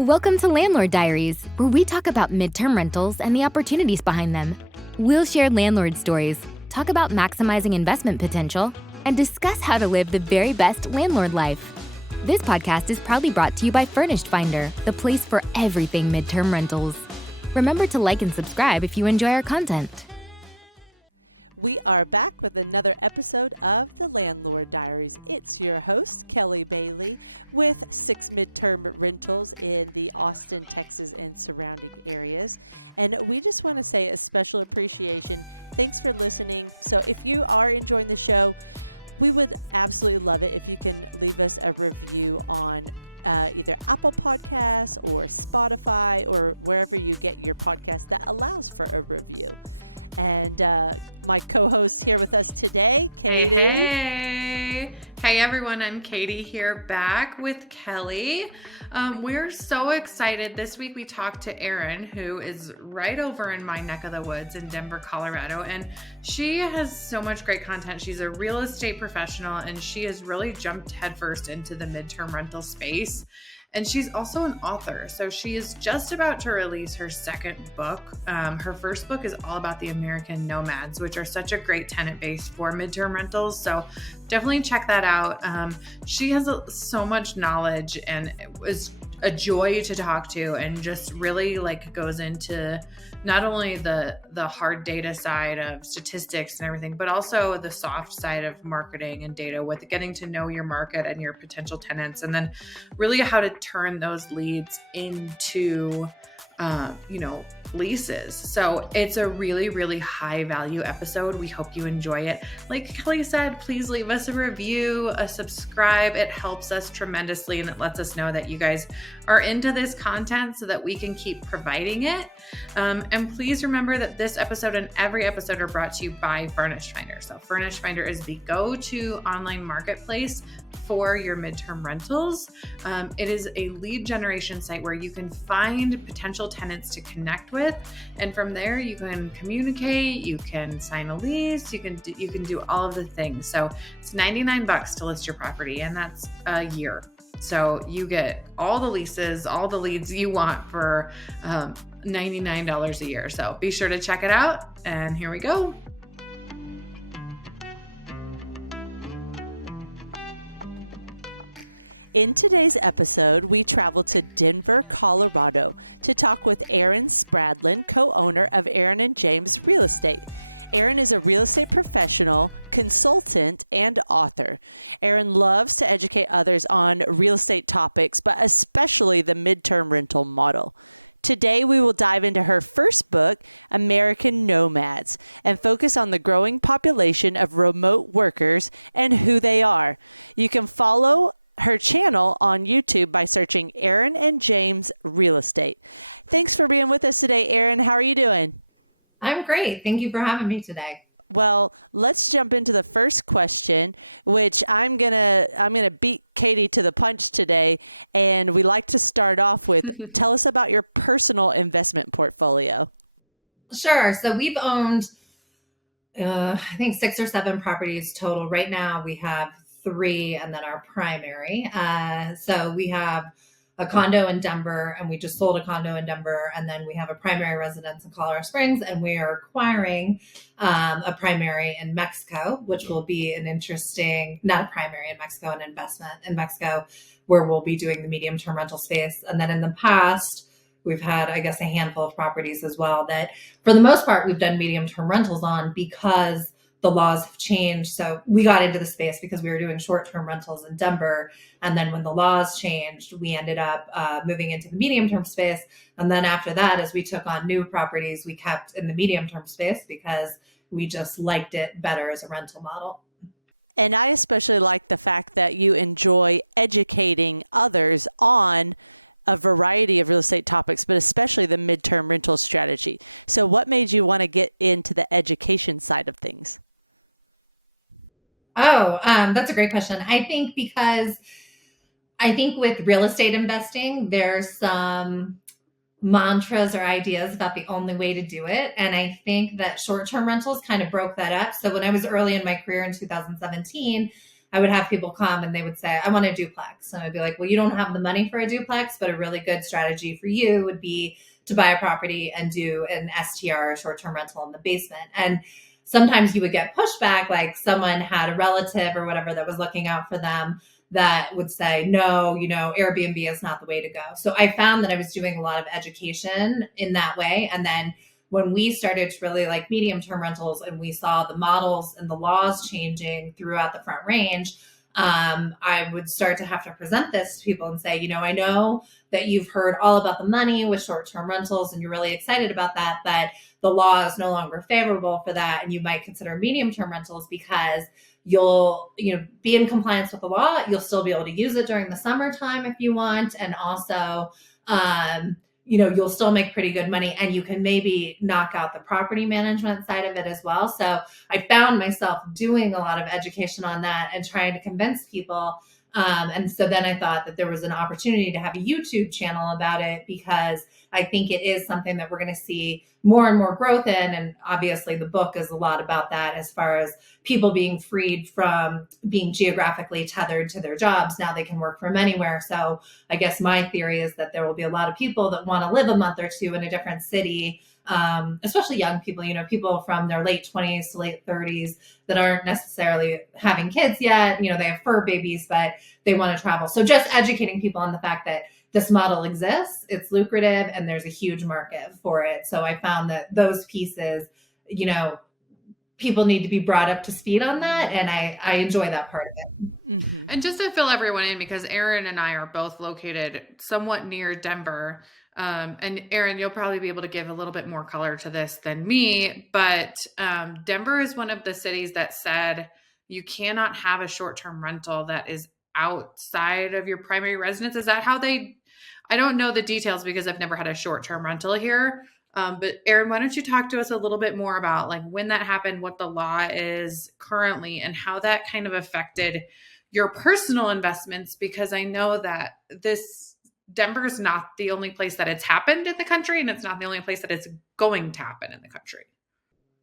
Welcome to Landlord Diaries, where we talk about midterm rentals and the opportunities behind them. We'll share landlord stories, talk about maximizing investment potential, and discuss how to live the very best landlord life. This podcast is proudly brought to you by Furnished Finder, the place for everything midterm rentals. Remember to like and subscribe if you enjoy our content. We are back with another episode of the Landlord Diaries. It's your host, Kelly Bailey, with 6 midterm rentals in the Austin, Texas, and surrounding areas. And we just want to say a special appreciation. Thanks for listening. So if you are enjoying the show, we would absolutely love it if you can leave us a review on either Apple Podcasts or Spotify or wherever you get your podcast that allows for a review. And my co-host here with us today, Katie. Hey everyone, I'm Katie here back with Kelly. We're so excited. This week we talked to Erin, who is right over in my neck of the woods in Denver, Colorado. And she has so much great content. She's a real estate professional and she has really jumped headfirst into the midterm rental space. And she's also an author. So she is just about to release her second book. Her first book is all about the American Nomads, which are such a great tenant base for midterm rentals. So definitely check that out. She has so much knowledge and it was a joy to talk to, and just really goes into not only the hard data side of statistics and everything, but also the soft side of marketing and data with getting to know your market and your potential tenants, and then really how to turn those leads into leases. So it's a really, really high value episode. We hope you enjoy it. Like Kelly said, please leave us a review, a subscribe. It helps us tremendously and it lets us know that you guys are into this content so that we can keep providing it. And please remember that this episode and every episode are brought to you by Furnished Finder. So Furnished Finder is the go-to online marketplace for your midterm rentals. It is a lead generation site where you can find potential tenants to connect with, and from there you can communicate, you can sign a lease, you can do all of the things. So it's $99 to list your property, and that's a year. So you get all the leases, all the leads you want for $99 a year. So be sure to check it out, and here we go. In today's episode, we travel to Denver, Colorado to talk with Erin Spradlin, co-owner of Erin James Real Estate. Erin is a real estate professional, consultant, and author. Erin loves to educate others on real estate topics, but especially the midterm rental model. Today, we will dive into her first book, American Nomads, and focus on the growing population of remote workers and who they are. You can follow her channel on YouTube by searching Erin James Real Estate. Thanks for being with us today, Erin. How are you doing? I'm great. Thank you for having me today. Well, let's jump into the first question, which I'm gonna beat Katie to the punch today, and we like to start off with tell us about your personal investment portfolio. Sure. So we've owned I think 6 or 7 properties total. Right now we have 3 and then our primary. So we have a condo in Denver, and we just sold a condo in Denver, and then we have a primary residence in Colorado Springs, and we are acquiring a primary in Mexico, which will be an interesting, not a primary in Mexico, an investment in Mexico, where we'll be doing the medium-term rental space. And then in the past, we've had, I guess, a handful of properties as well that, for the most part, we've done medium-term rentals on because the laws have changed. So we got into the space because we were doing short-term rentals in Denver. And then when the laws changed, we ended up moving into the medium-term space. And then after that, as we took on new properties, we kept in the medium-term space because we just liked it better as a rental model. And I especially like the fact that you enjoy educating others on a variety of real estate topics, but especially the midterm rental strategy. So what made you want to get into the education side of things? That's a great question. I think with real estate investing, there's some mantras or ideas about the only way to do it. And I think that short-term rentals kind of broke that up. So when I was early in my career in 2017, I would have people come and they would say, I want a duplex. And I'd be like, well, you don't have the money for a duplex, but a really good strategy for you would be to buy a property and do an STR, short-term rental, in the basement. And sometimes you would get pushback, like someone had a relative or whatever that was looking out for them that would say, no, Airbnb is not the way to go. So I found that I was doing a lot of education in that way. And then when we started to really like medium-term rentals and we saw the models and the laws changing throughout the Front Range, I would start to have to present this to people and say, I know that you've heard all about the money with short-term rentals and you're really excited about that, but the law is no longer favorable for that. And you might consider medium-term rentals because you'll, be in compliance with the law. You'll still be able to use it during the summertime if you want. And also, you'll still make pretty good money and you can maybe knock out the property management side of it as well. So I found myself doing a lot of education on that and trying to convince people. And so then I thought that there was an opportunity to have a YouTube channel about it because I think it is something that we're going to see more and more growth in. And obviously the book is a lot about that as far as people being freed from being geographically tethered to their jobs. Now they can work from anywhere. So I guess my theory is that there will be a lot of people that want to live a month or two in a different city, especially young people, people from their late 20s to late 30s that aren't necessarily having kids yet. They have fur babies, but they want to travel. So just educating people on the fact that this model exists, it's lucrative, and there's a huge market for it. So I found that those pieces, people need to be brought up to speed on that. And I enjoy that part of it. Mm-hmm. And just to fill everyone in, because Erin and I are both located somewhat near Denver. And Erin, you'll probably be able to give a little bit more color to this than me, but Denver is one of the cities that said you cannot have a short-term rental that is outside of your primary residence. Is that how I don't know the details because I've never had a short-term rental here. But Erin, why don't you talk to us a little bit more about like when that happened, what the law is currently, and how that kind of affected your personal investments? Because I know that Denver is not the only place that it's happened in the country, and it's not the only place that it's going to happen in the country.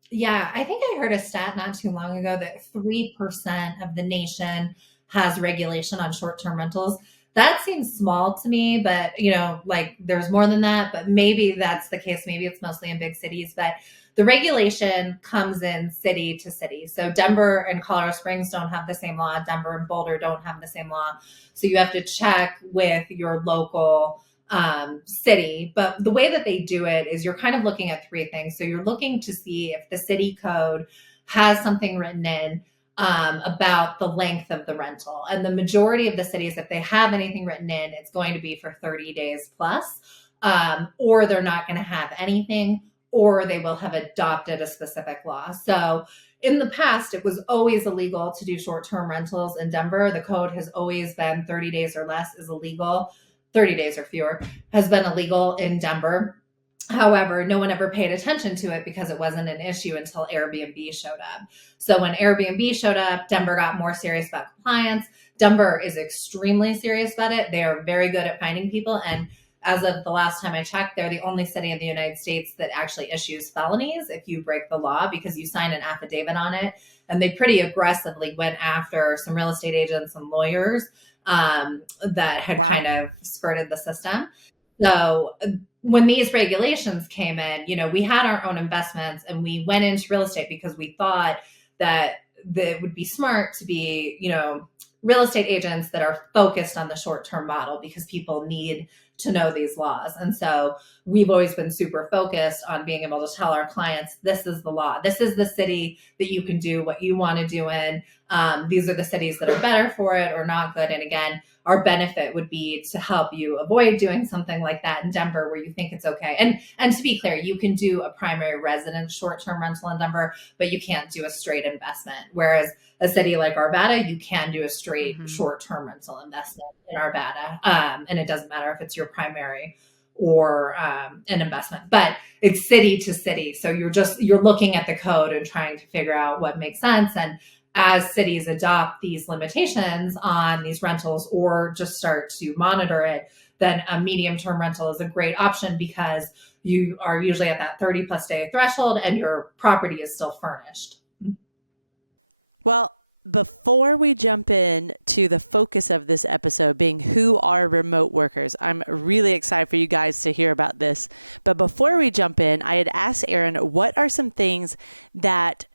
Yeah, I think I heard a stat not too long ago that 3% of the nation has regulation on short-term rentals. That seems small to me, but there's more than that, but maybe that's the case. Maybe it's mostly in big cities, but the regulation comes in city to city. So Denver and Colorado Springs don't have the same law. Denver and Boulder don't have the same law. So you have to check with your local city. But the way that they do it is you're kind of looking at three things. So you're looking to see if the city code has something written in about the length of the rental. And the majority of the cities, if they have anything written in, it's going to be for 30 days plus, or they're not going to have anything, or they will have adopted a specific law. So in the past, it was always illegal to do short-term rentals in Denver. The code has always been 30 days or less is illegal. 30 days or fewer has been illegal in Denver. However, no one ever paid attention to it because it wasn't an issue until Airbnb showed up. So when Airbnb showed up, Denver got more serious about compliance. Denver is extremely serious about it. They are very good at finding people. And as of the last time I checked, they're the only city in the United States that actually issues felonies if you break the law because you sign an affidavit on it. And they pretty aggressively went after some real estate agents and lawyers that had kind of skirted the system. So when these regulations came in, we had our own investments and we went into real estate because we thought that it would be smart to be, real estate agents that are focused on the short-term model because people need to know these laws. And so we've always been super focused on being able to tell our clients, this is the law. This is the city that you can do what you want to do in. These are the cities that are better for it or not good. And again, our benefit would be to help you avoid doing something like that in Denver where you think it's okay. And to be clear, you can do a primary residence short-term rental in Denver, but you can't do a straight investment. Whereas a city like Arvada, you can do a straight short-term rental investment in Arvada. And it doesn't matter if it's your primary or an investment, but it's city to city. So you're looking at the code and trying to figure out what makes sense. And as cities adopt these limitations on these rentals or just start to monitor it, then a medium-term rental is a great option because you are usually at that 30-plus day threshold and your property is still furnished. Well, Before we jump in to the focus of this episode being who are remote workers, I'm really excited for you guys to hear about this. But before we jump in, I had asked Erin, what are some things that,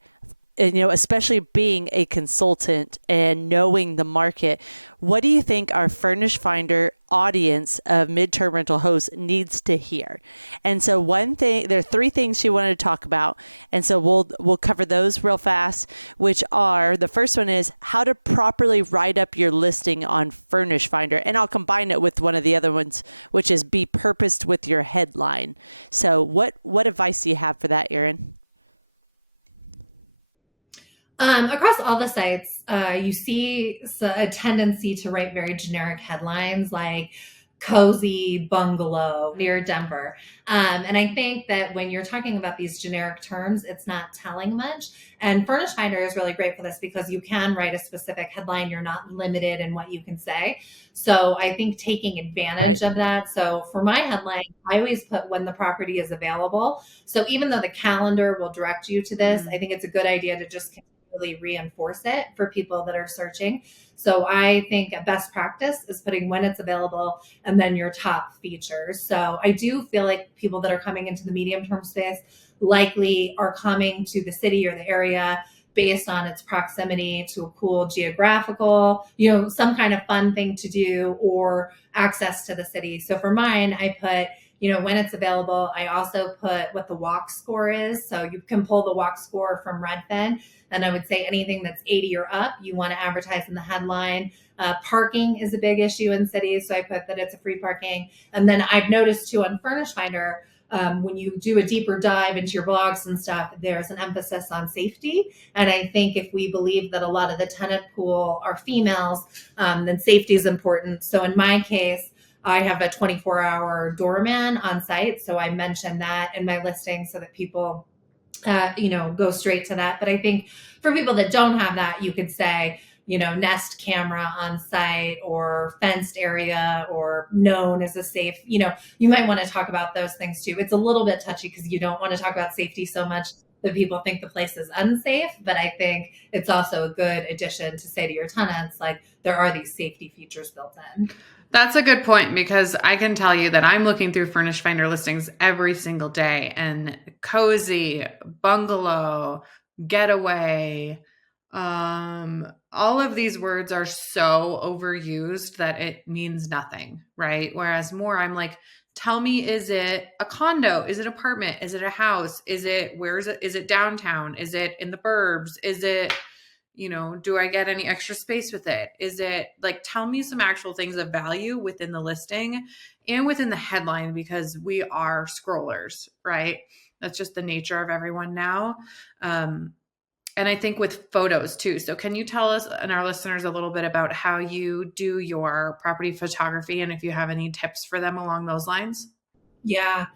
especially being a consultant and knowing the market, what do you think our Furnish Finder audience of midterm rental hosts needs to hear? And so there are three things she wanted to talk about. And so we'll cover those real fast, which are, the first one is how to properly write up your listing on Furnish Finder. And I'll combine it with one of the other ones, which is be purposed with your headline. So what advice do you have for that, Erin? Across all the sites, you see a tendency to write very generic headlines like cozy bungalow near Denver. And I think that when you're talking about these generic terms, it's not telling much. And Furnish Finder is really great for this because you can write a specific headline. You're not limited in what you can say. So I think taking advantage of that. So for my headline, I always put when the property is available. So even though the calendar will direct you to this, I think it's a good idea to just really reinforce it for people that are searching. So I think a best practice is putting when it's available and then your top features. So I do feel like people that are coming into the medium term space likely are coming to the city or the area based on its proximity to a cool geographical, some kind of fun thing to do or access to the city. So for mine, I put when it's available. I also put what the walk score is. So you can pull the walk score from Redfin. And I would say anything that's 80 or up, you want to advertise in the headline. Parking is a big issue in cities. So I put that it's a free parking. And then I've noticed too on Furnish Finder, when you do a deeper dive into your blogs and stuff, there's an emphasis on safety. And I think if we believe that a lot of the tenant pool are females, then safety is important. So in my case, I have a 24-hour doorman on site. So I mentioned that in my listing so that people, go straight to that. But I think for people that don't have that, you could say, Nest camera on site or fenced area or known as a safe, you might want to talk about those things too. It's a little bit touchy because you don't want to talk about safety so much that people think the place is unsafe. But I think it's also a good addition to say to your tenants, like there are these safety features built in. That's a good point because I can tell you that I'm looking through Furnish Finder listings every single day, and cozy, bungalow, getaway, all of these words are so overused that it means nothing, right? Whereas more, I'm like, tell me, is it a condo? Is it an apartment? Is it a house? Where is it? Is it downtown? Is it in the burbs? Is it, do I get any extra space with it? Is it like, tell me some actual things of value within the listing and within the headline, because we are scrollers, right? That's just the nature of everyone now. And I think with photos too. So can you tell us and our listeners a little bit about how you do your property photography and if you have any tips for them along those lines? Yeah.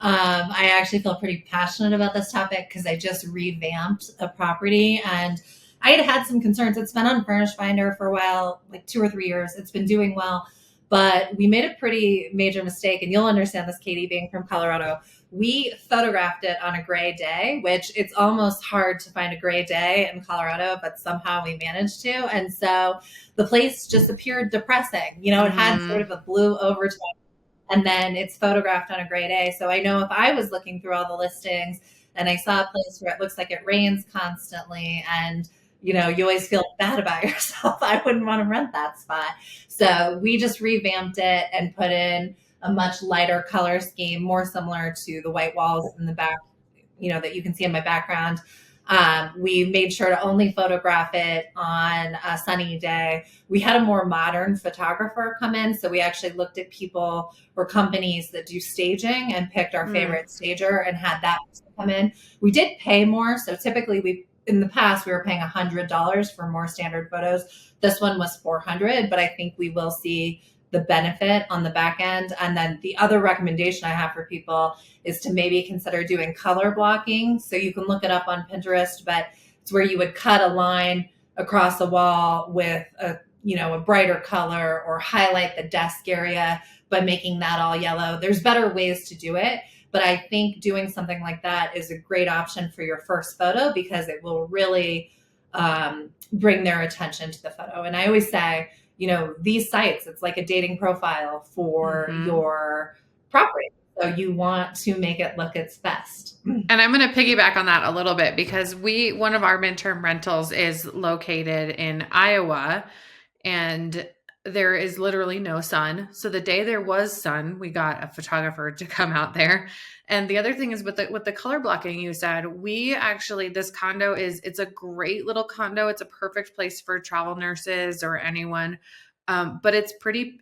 I actually feel pretty passionate about this topic because I just revamped a property and I had some concerns. It's been on Furnish Finder for a while, like 2 or 3 years. It's been doing well, but we made a pretty major mistake. And you'll understand this, Katie, being from Colorado. We photographed it on a gray day, which it's almost hard to find a gray day in Colorado, but somehow we managed to. And so the place just appeared depressing. It had sort of a blue overtone. And then it's photographed on a gray day. So I know if I was looking through all the listings and I saw a place where it looks like it rains constantly and you always feel bad about yourself, I wouldn't want to rent that spot. So we just revamped it and put in a much lighter color scheme, more similar to the white walls in the back, that you can see in my background. We made sure to only photograph it on a sunny day. We had a more modern photographer come in. So we actually looked at people or companies that do staging and picked our favorite stager and had that come in. We did pay more. So typically in the past, we were paying $100 for more standard photos. This one was $400, but I think we will see the benefit on the back end. And then the other recommendation I have for people is to maybe consider doing color blocking. So you can look it up on Pinterest, but it's where you would cut a line across the wall with a brighter color or highlight the desk area by making that all yellow. There's better ways to do it. But I think doing something like that is a great option for your first photo because it will really bring their attention to the photo. And I always say, these sites, it's like a dating profile for your property. So you want to make it look its best. And I'm going to piggyback on that a little bit because one of our midterm rentals is located in Iowa, and there is literally no sun. So the day there was sun, we got a photographer to come out there. And the other thing is with the color blocking you said, this condo it's a great little condo. It's a perfect place for travel nurses or anyone. But it's pretty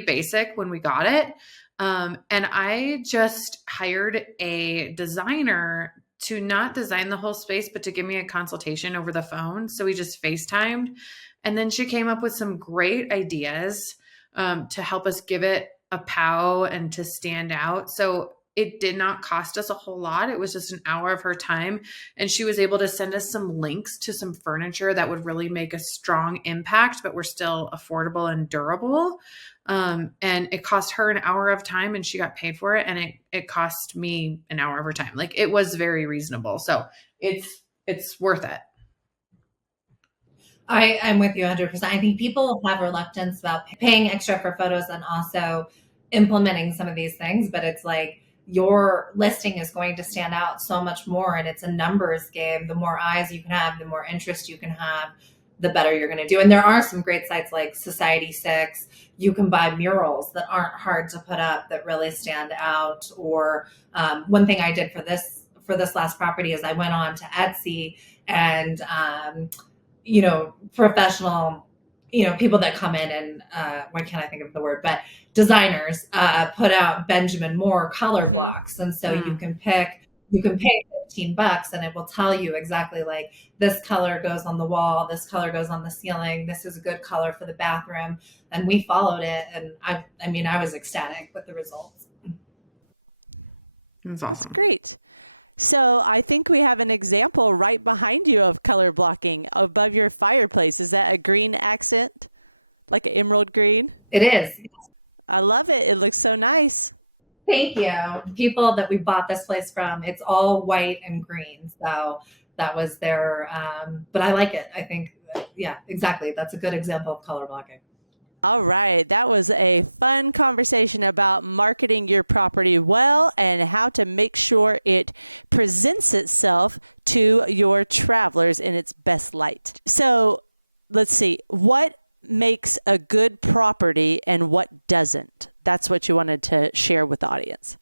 basic when we got it. And I just hired a designer to not design the whole space, but to give me a consultation over the phone. So we just FaceTimed. And then she came up with some great ideas to help us give it a pow and to stand out. So it did not cost us a whole lot. It was just an hour of her time. And she was able to send us some links to some furniture that would really make a strong impact, but were still affordable and durable. And it cost her an hour of time and she got paid for it. And it cost me an hour of her time. Like, it was very reasonable. So it's worth it. I'm with you 100%. I think people have reluctance about paying extra for photos and also implementing some of these things, but it's like your listing is going to stand out so much more, and it's a numbers game. The more eyes you can have, the more interest you can have, the better you're going to do. And there are some great sites like Society 6. You can buy murals that aren't hard to put up that really stand out. Or one thing I did for this last property is I went on to Etsy and professional, people that come in and why can't I think of the word, but designers put out Benjamin Moore color blocks. And so you can pay $15 and it will tell you exactly like this color goes on the wall, this color goes on the ceiling, this is a good color for the bathroom. And we followed it. And I was ecstatic with the results. That's awesome. That's great. So I think we have an example right behind you of color blocking above your fireplace. Is that a green accent? Like an emerald green? It is. I love it. It looks so nice. Thank you. People that we bought this place from, it's all white and green. So that was their, but I like it. I think, yeah, exactly. That's a good example of color blocking. All right. That was a fun conversation about marketing your property well and how to make sure it presents itself to your travelers in its best light. So let's see. What makes a good property and what doesn't? That's what you wanted to share with the audience.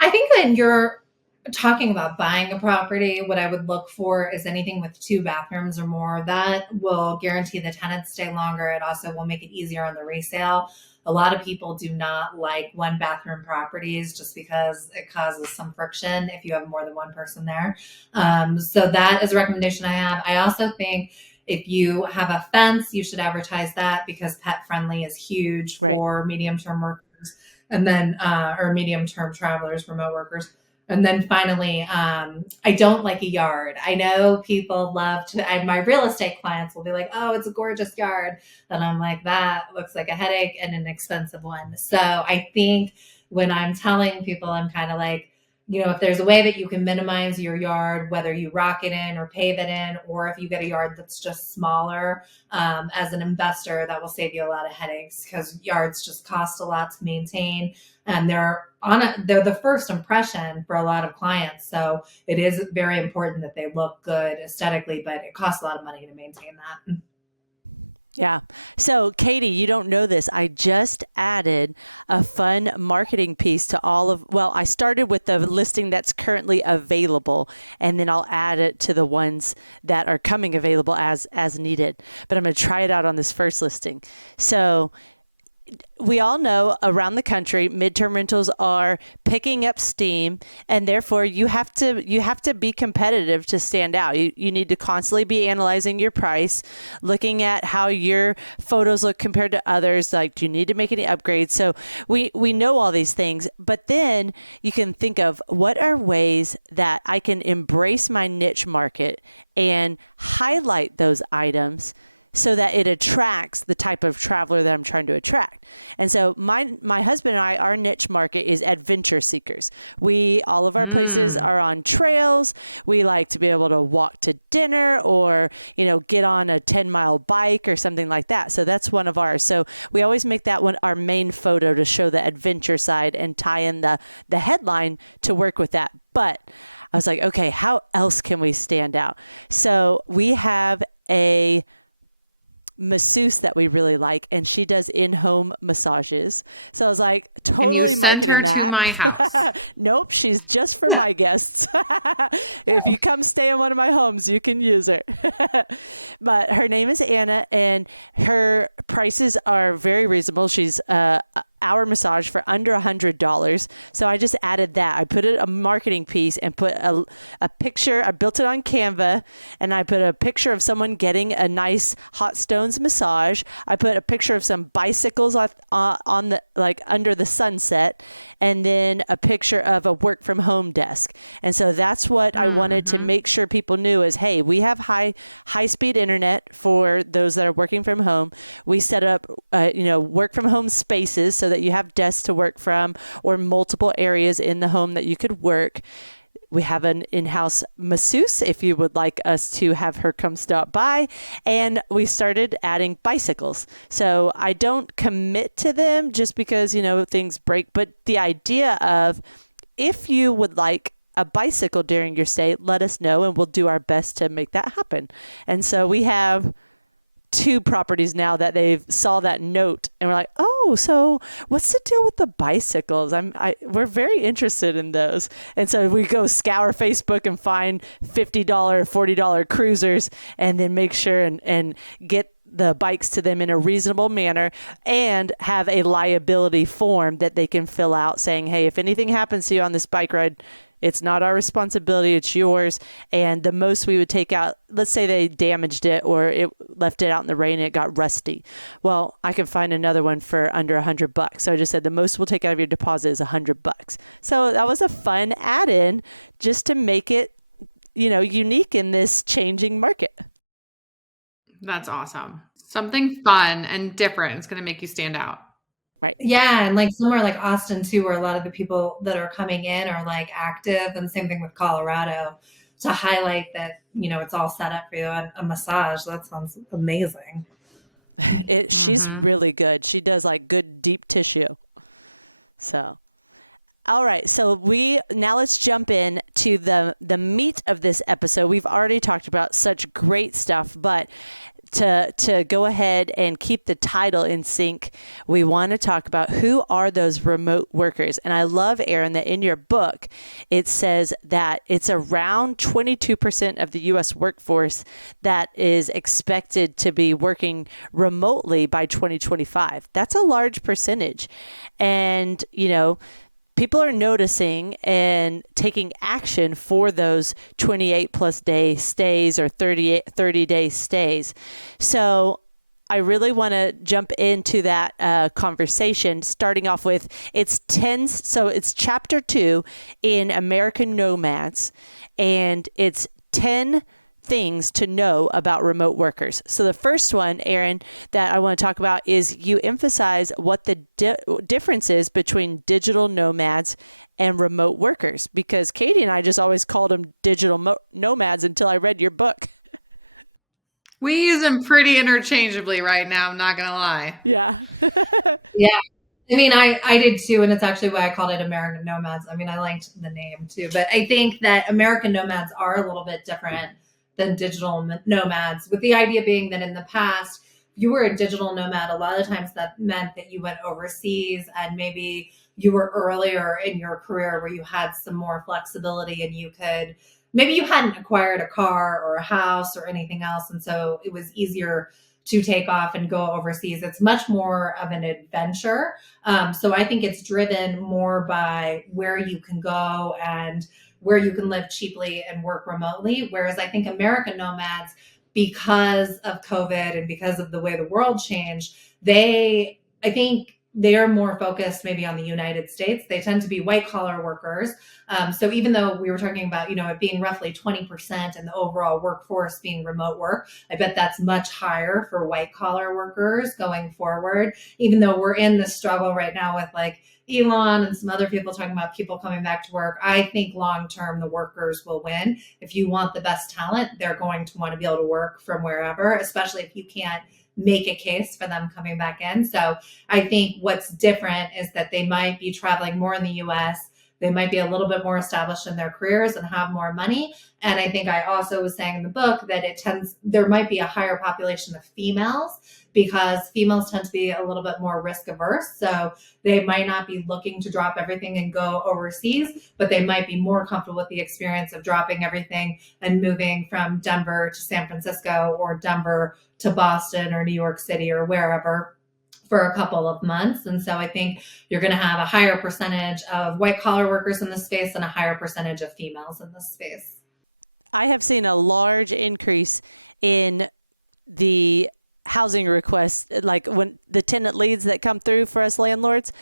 I think when you're talking about buying a property, what I would look for is anything with 2 bathrooms or more. That will guarantee the tenants stay longer. It also will make it easier on the resale. A lot of people do not like 1 bathroom properties just because it causes some friction if you have more than one person there. So that is a recommendation I have. I also think if you have a fence, you should advertise that because pet friendly is huge for medium-term workers and then, or medium-term travelers, remote workers. And then finally, I don't like a yard. I know people love to, my real estate clients will be like, oh, it's a gorgeous yard. And I'm like, that looks like a headache and an expensive one. So I think when I'm telling people, I'm kind of like, if there's a way that you can minimize your yard, whether you rock it in or pave it in, or if you get a yard that's just smaller, as an investor, that will save you a lot of headaches because yards just cost a lot to maintain. And they're the first impression for a lot of clients. So it is very important that they look good aesthetically, but it costs a lot of money to maintain that. Yeah. So Katie, you don't know this. I just added a fun marketing piece to I started with the listing that's currently available, and then I'll add it to the ones that are coming available as needed. But I'm going to try it out on this first listing. So we all know around the country, midterm rentals are picking up steam, and therefore you have to be competitive to stand out. You need to constantly be analyzing your price, looking at how your photos look compared to others. Like, do you need to make any upgrades? So we know all these things, but then you can think of what are ways that I can embrace my niche market and highlight those items so that it attracts the type of traveler that I'm trying to attract. And so my husband and I, our niche market is adventure seekers. All of our places are on trails. We like to be able to walk to dinner or, get on a 10-mile bike or something like that. So that's one of ours. So we always make that one our main photo to show the adventure side and tie in the headline to work with that. But I was like, okay, how else can we stand out? So we have a masseuse that we really like, and she does in-home massages. So I was like, totally marketing that. To my house. Nope, she's just for my guests. If you come stay in one of my homes, you can use her. But her name is Anna, and her prices are very reasonable. She's hour massage for under $100. So I just added that. I put it a marketing piece and put a picture. I built it on Canva, and I put a picture of someone getting a nice hot stones massage. I put a picture of some bicycles on the under the sunset, and then a picture of a work from home desk. And so that's what I wanted to make sure people knew is, hey, we have high speed internet for those that are working from home. We set up work from home spaces so that you have desks to work from or multiple areas in the home that you could work. We have an in-house masseuse if you would like us to have her come stop by. And we started adding bicycles. So I don't commit to them just because, things break. But the idea of if you would like a bicycle during your stay, let us know and we'll do our best to make that happen. And so we have 2 properties now that they've saw that note and we're like, oh, so what's the deal with the bicycles? We're very interested in those. And so we go scour Facebook and find $50, $40 cruisers and then make sure and get the bikes to them in a reasonable manner and have a liability form that they can fill out saying, hey, if anything happens to you on this bike ride, it's not our responsibility, it's yours. And the most we would take out, let's say they damaged it or it left it out in the rain and it got rusty. Well, I can find another one for under $100. So I just said the most we'll take out of your deposit is $100. So that was a fun add-in just to make it, unique in this changing market. That's awesome. Something fun and different. It's going to make you stand out. Right. Yeah. And somewhere like Austin too, where a lot of the people that are coming in are active, and same thing with Colorado, to highlight that, it's all set up for you. A massage, that sounds amazing. She's really good. She does good deep tissue. So, all right. So now let's jump in to the meat of this episode. We've already talked about such great stuff, but to go ahead and keep the title in sync, we want to talk about who are those remote workers. And I love, Erin, that in your book, it says that it's around 22% of the U.S. workforce that is expected to be working remotely by 2025. That's a large percentage. And, people are noticing and taking action for those 28 plus day stays or 30 day stays. So I really want to jump into that conversation, starting off with so it's chapter 2 in American Nomads, and it's 10 things to know about remote workers. So the first one, Erin, that I want to talk about is you emphasize what the difference is between digital nomads and remote workers, because Katie and I just always called them digital nomads until I read your book. We use them pretty interchangeably right now. I'm not going to lie. Yeah. Yeah. I did too. And it's actually why I called it American Nomads. I liked the name too, but I think that American Nomads are a little bit different than digital nomads, with the idea being that in the past, if you were a digital nomad, a lot of times that meant that you went overseas and maybe you were earlier in your career where you had some more flexibility and maybe you hadn't acquired a car or a house or anything else. And so it was easier to take off and go overseas. It's much more of an adventure. So I think it's driven more by where you can go and where you can live cheaply and work remotely. Whereas I think American Nomads, because of COVID and because of the way the world changed, I think they are more focused maybe on the United States. They tend to be white collar workers. So even though we were talking about, it being roughly 20% and the overall workforce being remote work, I bet that's much higher for white collar workers going forward, even though we're in this struggle right now with like Elon and some other people talking about people coming back to work. I think long term, the workers will win. If you want the best talent, they're going to want to be able to work from wherever, especially if you can't make a case for them coming back in. So I think what's different is that they might be traveling more in the US. They might be a little bit more established in their careers and have more money. And I think I also was saying in the book that there might be a higher population of females because females tend to be a little bit more risk averse. So they might not be looking to drop everything and go overseas, but they might be more comfortable with the experience of dropping everything and moving from Denver to San Francisco or Denver to Boston or New York City or wherever for a couple of months. And so I think you're going to have a higher percentage of white collar workers in this space and a higher percentage of females in this space. I have seen a large increase in the housing requests, like when the tenant leads that come through for us landlords.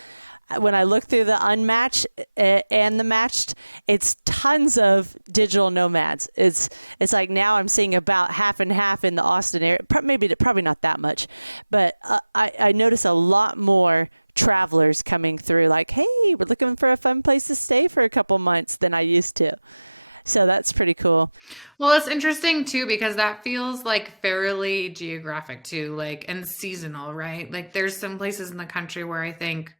When I look through the unmatched and the matched, it's tons of digital nomads. It's like now I'm seeing about half and half in the Austin area. Probably not that much, but I notice a lot more travelers coming through. Like, hey, we're looking for a fun place to stay for a couple months than I used to. So that's pretty cool. Well, it's interesting too, because that feels like fairly geographic too, like, and seasonal, right? Like there's some places in the country where I think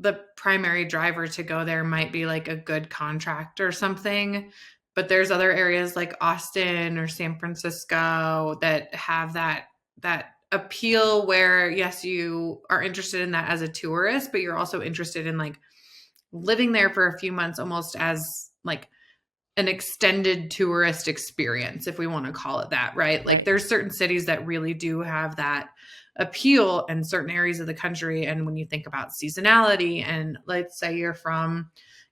the primary driver to go there might be like a good contract or something. But there's other areas like Austin or San Francisco that have that appeal where, yes, you are interested in that as a tourist, but you're also interested in like living there for a few months, almost as like an extended tourist experience, if we want to call it that, right? Like there's certain cities that really do have that appeal in certain areas of the country. And when you think about seasonality, and let's say you're from,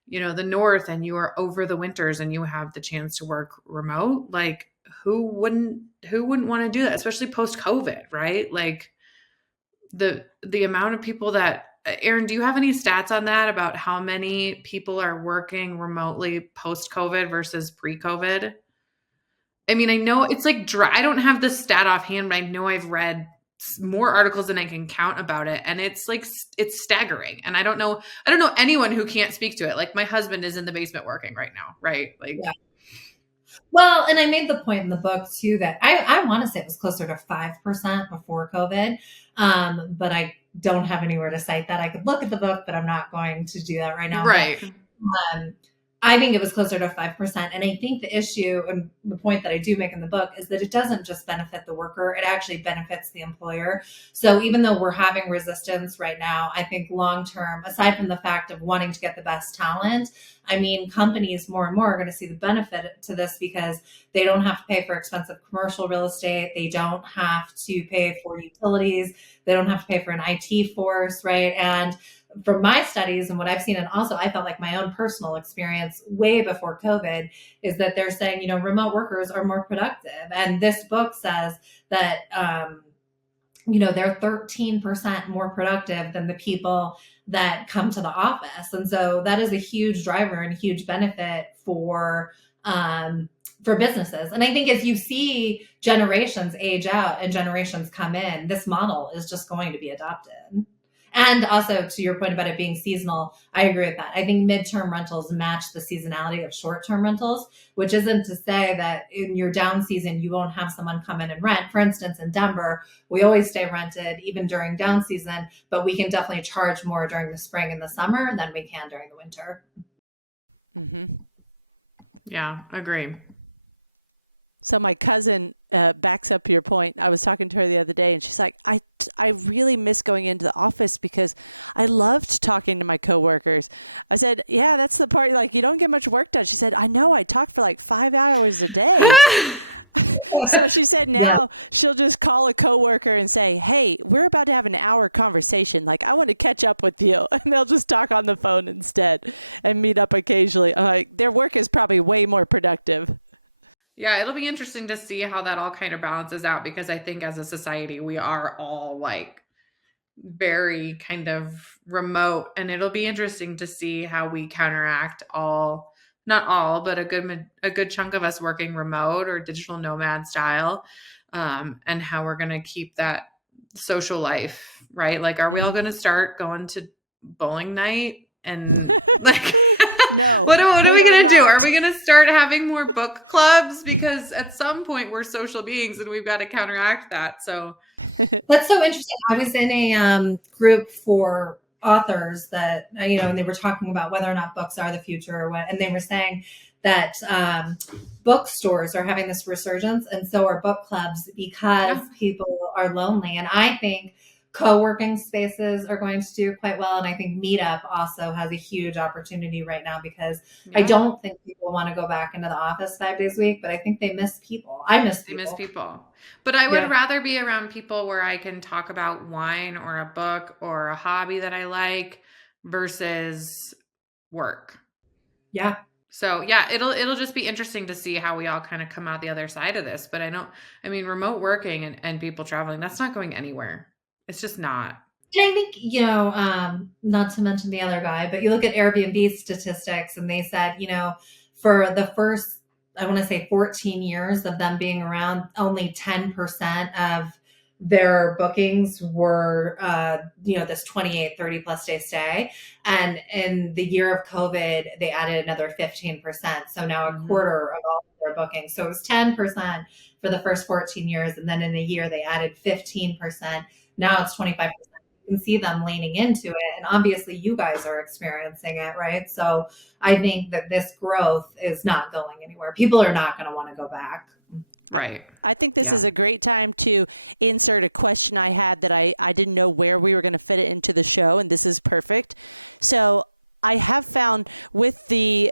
the north and you are over the winters and you have the chance to work remote, like who wouldn't want to do that, especially post COVID, right? Like the amount of people that, Erin, do you have any stats on that about how many people are working remotely post-COVID versus pre-COVID? I mean, I know it's like I don't have the stat offhand, but I know I've read more articles than I can count about it. And it's like, it's staggering. And I don't know anyone who can't speak to it. Like my husband is in the basement working right now, right? Like, yeah. Well, and I made the point in the book too that I want to say it was closer to 5% before COVID, but I don't have anywhere to cite that. I could look at the book, but I'm not going to do that right now. Right. But, I think it was closer to 5%. And I think the issue and the point that I do make in the book is that it doesn't just benefit the worker, it actually benefits the employer. So even though we're having resistance right now, I think long-term, aside from the fact of wanting to get the best talent, I mean, companies more and more are going to see the benefit to this because they don't have to pay for expensive commercial real estate. They don't have to pay for utilities. They don't have to pay for an IT force, right? And from my studies and what I've seen, and also I felt like my own personal experience way before COVID, is that they're saying, remote workers are more productive. And this book says that, they're 13% more productive than the people that come to the office. And so that is a huge driver and a huge benefit for businesses. And I think as you see generations age out and generations come in, this model is just going to be adopted. And also to your point about it being seasonal, I agree with that. I think midterm rentals match the seasonality of short-term rentals, which isn't to say that in your down season, you won't have someone come in and rent. For instance, in Denver, we always stay rented even during down season, but we can definitely charge more during the spring and the summer than we can during the winter. Mm-hmm. Yeah, agree. So my cousin backs up your point. I was talking to her the other day and she's like, I really miss going into the office because I loved talking to my coworkers. I said, yeah, that's the part, like you don't get much work done. She said, I know, I talk for like 5 hours a day. So she said now she'll just call a coworker and say, hey, we're about to have an hour conversation. Like, I want to catch up with you. And they'll just talk on the phone instead and meet up occasionally. I'm like, their work is probably way more productive. Yeah, it'll be interesting to see how that all kind of balances out, because I think as a society, we are all like very kind of remote, and it'll be interesting to see how we counteract not all, but a good chunk of us working remote or digital nomad style, and how we're going to keep that social life, right? Like, are we all going to start going to bowling night and like, No, what are we going to do? not. Are we going to start having more book clubs? Because at some point we're social beings and we've got to counteract that. So That's so interesting. I was in a group for authors that, and they were talking about whether or not books are the future or what. And they were saying that bookstores are having this resurgence, and so are book clubs because people are lonely. And I think co-working spaces are going to do quite well. And I think Meetup also has a huge opportunity right now because I don't think people want to go back into the office 5 days a week, but I think they miss people. I miss people. But I would rather be around people where I can talk about wine or a book or a hobby that I like versus work. Yeah. So yeah, it'll just be interesting to see how we all kind of come out the other side of this. But remote working and people traveling, that's not going anywhere. It's just not. And I think, not to mention the other guy, but you look at Airbnb statistics and they said, for the first, I want to say 14 years of them being around, only 10% of their bookings were, this 28, 30 plus day stay. And in the year of COVID, they added another 15%. So now a quarter of all of their bookings. So it was 10% for the first 14 years. And then in a year, they added 15%. Now it's 25%. You can see them leaning into it. And obviously you guys are experiencing it, right? So I think that this growth is not going anywhere. People are not going to want to go back. Right. I think this is a great time to insert a question I had that I didn't know where we were going to fit it into the show, and this is perfect. So I have found with the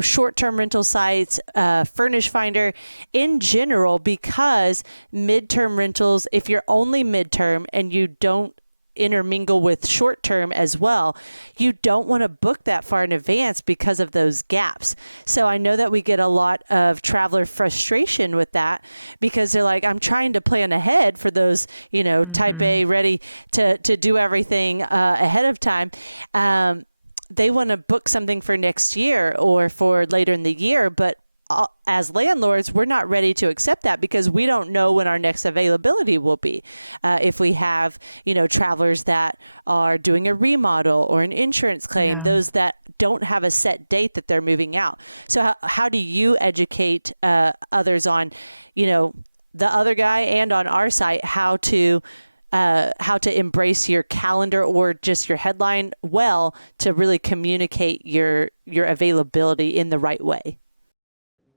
short-term rental sites, Furnish Finder in general, because midterm rentals, if you're only midterm and you don't intermingle with short term as well, you don't want to book that far in advance because of those gaps. So I know that we get a lot of traveler frustration with that because they're like, I'm trying to plan ahead for those, type A ready to do everything ahead of time. They want to book something for next year or for later in the year, but as landlords, we're not ready to accept that because we don't know when our next availability will be. If we have, travelers that are doing a remodel or an insurance claim, those that don't have a set date that they're moving out. So how do you educate others on, the other guy and on our site, how to embrace your calendar or just your headline well to really communicate your availability in the right way?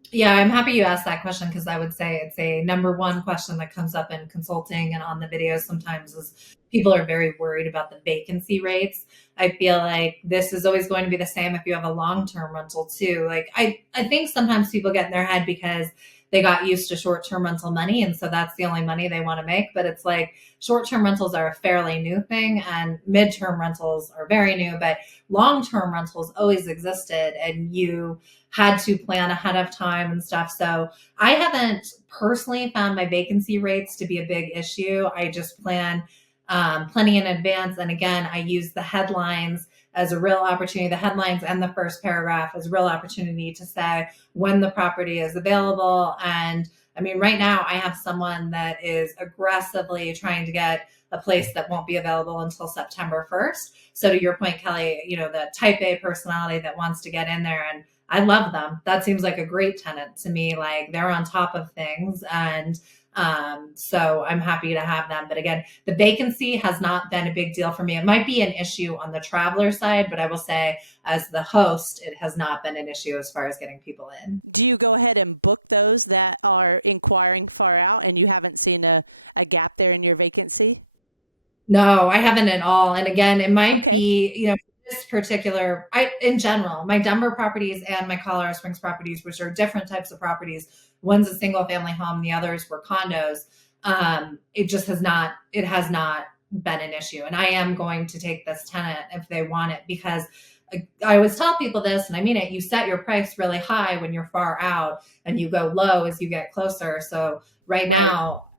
Yeah, I'm happy you asked that question because I would say it's a number one question that comes up in consulting and on the videos sometimes is people are very worried about the vacancy rates. I feel like this is always going to be the same if you have a long-term rental too. Like I think sometimes people get in their head because they got used to short-term rental money. And so that's the only money they want to make. But it's like short-term rentals are a fairly new thing and mid-term rentals are very new, but long-term rentals always existed and you had to plan ahead of time and stuff. So I haven't personally found my vacancy rates to be a big issue. I just plan plenty in advance. And again, I use the headlines as a real opportunity, the headlines and the first paragraph as a real opportunity to say when the property is available. And I mean, right now I have someone that is aggressively trying to get a place that won't be available until September 1st. So to your point, Kelly, the type A personality that wants to get in there, and I love them. That seems like a great tenant to me. Like they're on top of things. And so I'm happy to have them. But again, the vacancy has not been a big deal for me. It might be an issue on the traveler side, but I will say as the host, it has not been an issue as far as getting people in. Do you go ahead and book those that are inquiring far out and you haven't seen a gap there in your vacancy? No, I haven't at all. And again, it might be, this particular, in general, my Denver properties and my Colorado Springs properties, which are different types of properties. One's a single family home, the others were condos. It has not been an issue. And I am going to take this tenant if they want it, because I always tell people this, and I mean it, you set your price really high when you're far out and you go low as you get closer. So right now,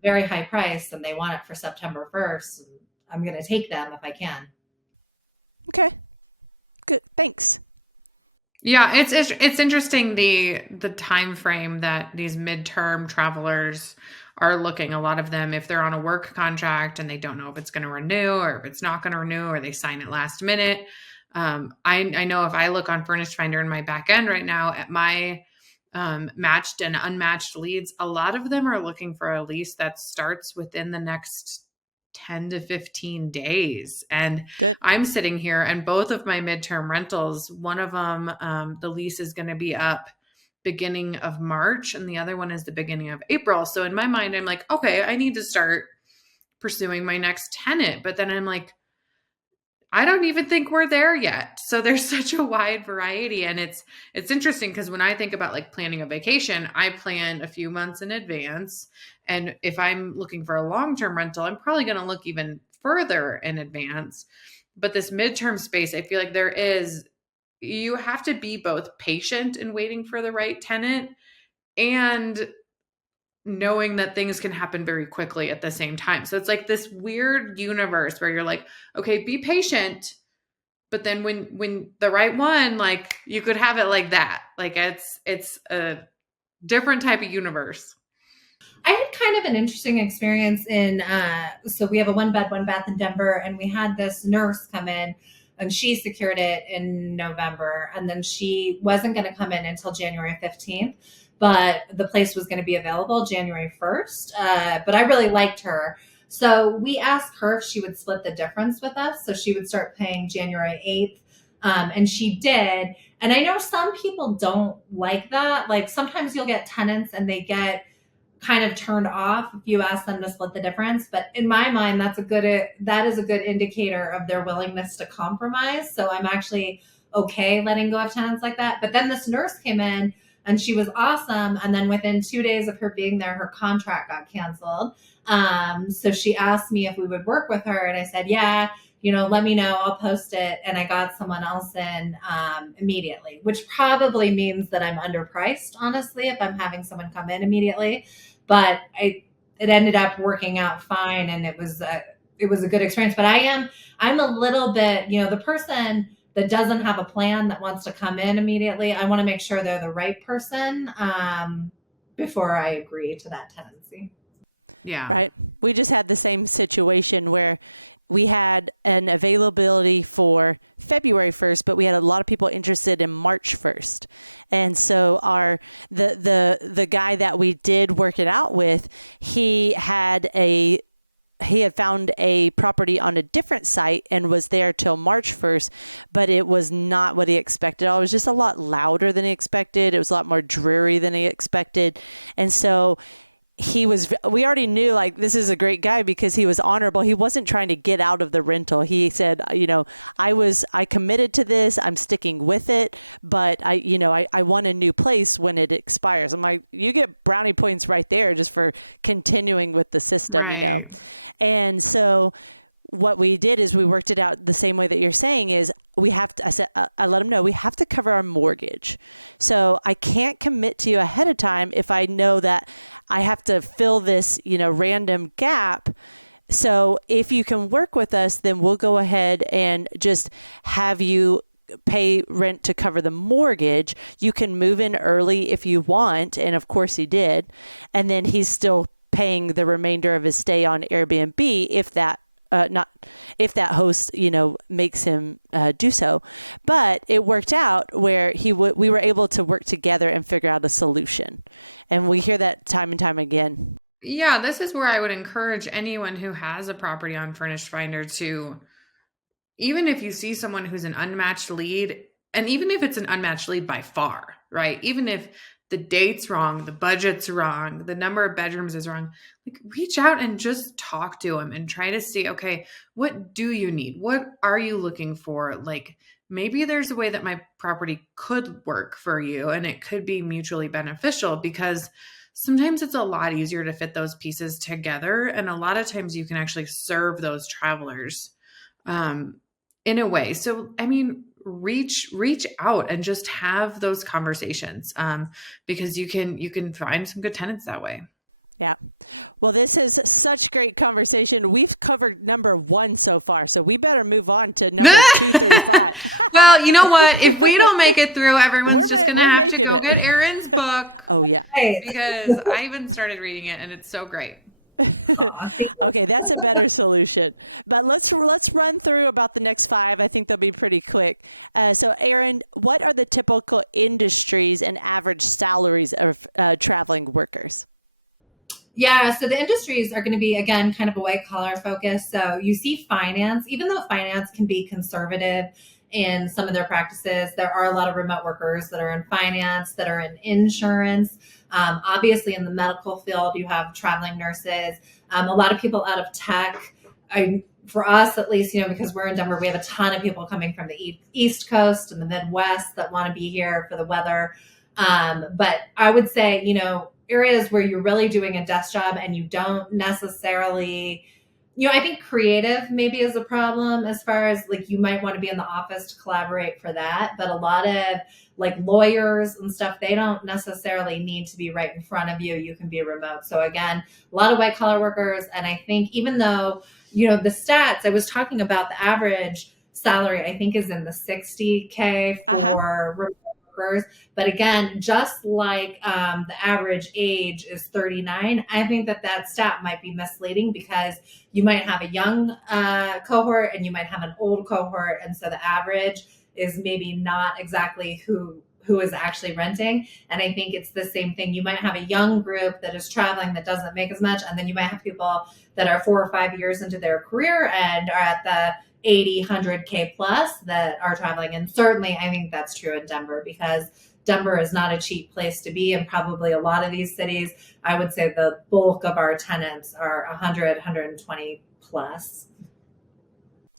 very high price and they want it for September 1st. I'm going to take them if I can. Okay. Good. Thanks. Yeah, it's interesting the time frame that these midterm travelers are looking. A lot of them, if they're on a work contract and they don't know if it's going to renew or if it's not going to renew, or they sign it last minute. I know if I look on Furnished Finder in my back end right now at my matched and unmatched leads, a lot of them are looking for a lease that starts within the next 10 to 15 days. And Good. I'm sitting here, and both of my midterm rentals, one of them, the lease is going to be up beginning of March, and the other one is the beginning of April. So in my mind, I'm like, okay, I need to start pursuing my next tenant. But then I'm like, I don't even think we're there yet. So there's such a wide variety. And it's interesting because when I think about like planning a vacation, I plan a few months in advance. And if I'm looking for a long-term rental, I'm probably going to look even further in advance. But this midterm space, I feel like you have to be both patient in waiting for the right tenant and knowing that things can happen very quickly at the same time. So it's like this weird universe where you're like, okay, be patient. But then when the right one, like you could have it like that. Like it's a different type of universe. I had kind of an interesting experience so we have a 1 bed, 1 bath in Denver, and we had this nurse come in and she secured it in November. And then she wasn't going to come in until January 15th, but the place was going to be available January 1st. But I really liked her. So we asked her if she would split the difference with us. So she would start paying January 8th. And she did. And I know some people don't like that. Like sometimes you'll get tenants and they get kind of turned off if you ask them to split the difference. But in my mind, that is a good indicator of their willingness to compromise. So I'm actually okay letting go of tenants like that. But then this nurse came in and she was awesome. And then within 2 days of her being there, her contract got canceled. So she asked me if we would work with her. And I said, yeah, let me know. I'll post it. And I got someone else in immediately, which probably means that I'm underpriced, honestly, if I'm having someone come in immediately. But it ended up working out fine, and it was a good experience. But I'm a little bit, the person that doesn't have a plan that wants to come in immediately, I want to make sure they're the right person before I agree to that tenancy. Yeah. Right. We just had the same situation where we had an availability for February 1st, but we had a lot of people interested in March 1st. And so the guy that we did work it out with, he had found a property on a different site and was there till March 1st, but it was not what he expected. It was just a lot louder than he expected. It was a lot more dreary than he expected. And so we already knew like this is a great guy because he was honorable. He wasn't trying to get out of the rental. He said, I committed to this. I'm sticking with it, but I want a new place when it expires. I'm like, you get brownie points right there just for continuing with the system, Right. And so what we did is we worked it out the same way that you're saying is I let him know we have to cover our mortgage. So I can't commit to you ahead of time if I know that I have to fill this, random gap. So if you can work with us, then we'll go ahead and just have you pay rent to cover the mortgage. You can move in early if you want. And of course he did. And then he's still paying the remainder of his stay on Airbnb if that host, makes him do so. But it worked out where we were able to work together and figure out a solution. And we hear that time and time again. Yeah, this is where I would encourage anyone who has a property on Furnished Finder to, even if you see someone who's an unmatched lead, and even if it's an unmatched lead by far, right? Even if the date's wrong, the budget's wrong, the number of bedrooms is wrong, like reach out and just talk to them and try to see, okay, what do you need? What are you looking for? Like maybe there's a way that my property could work for you and it could be mutually beneficial, because sometimes it's a lot easier to fit those pieces together. And a lot of times you can actually serve those travelers in a way. So, I mean, reach out and just have those conversations because you can find some good tenants that way. Yeah. Well, this is such great conversation. We've covered number 1 so far, so we better move on to number 2 through 5. Well, you know what? If we don't make it through, everyone's just going to have to go get Erin's book. Oh, yeah. Because I even started reading it, and it's so great. Okay, that's a better solution. But let's run through about the next 5. I think they'll be pretty quick. So, Erin, what are the typical industries and average salaries of traveling workers? Yeah, so the industries are going to be, again, kind of a white collar focus. So you see finance, even though finance can be conservative in some of their practices, there are a lot of remote workers that are in finance, that are in insurance. Obviously, in the medical field, you have traveling nurses, a lot of people out of tech. For us, at least, because we're in Denver, we have a ton of people coming from the East Coast and the Midwest that want to be here for the weather. But I would say, areas where you're really doing a desk job and you don't necessarily, I think creative maybe is a problem as far as like you might want to be in the office to collaborate for that. But a lot of like lawyers and stuff, they don't necessarily need to be right in front of you. You can be remote. So again, a lot of white collar workers. And I think even though, the stats, I was talking about the average salary, I think is in the 60K for remote workers. But again, just like the average age is 39, I think that stat might be misleading because you might have a young cohort and you might have an old cohort. And so the average is maybe not exactly who is actually renting. And I think it's the same thing. You might have a young group that is traveling that doesn't make as much. And then you might have people that are 4 or 5 years into their career and are at the 80, 100K plus that are traveling. And certainly I think that's true in Denver because Denver is not a cheap place to be. And probably a lot of these cities, I would say the bulk of our tenants are 100, 120 plus.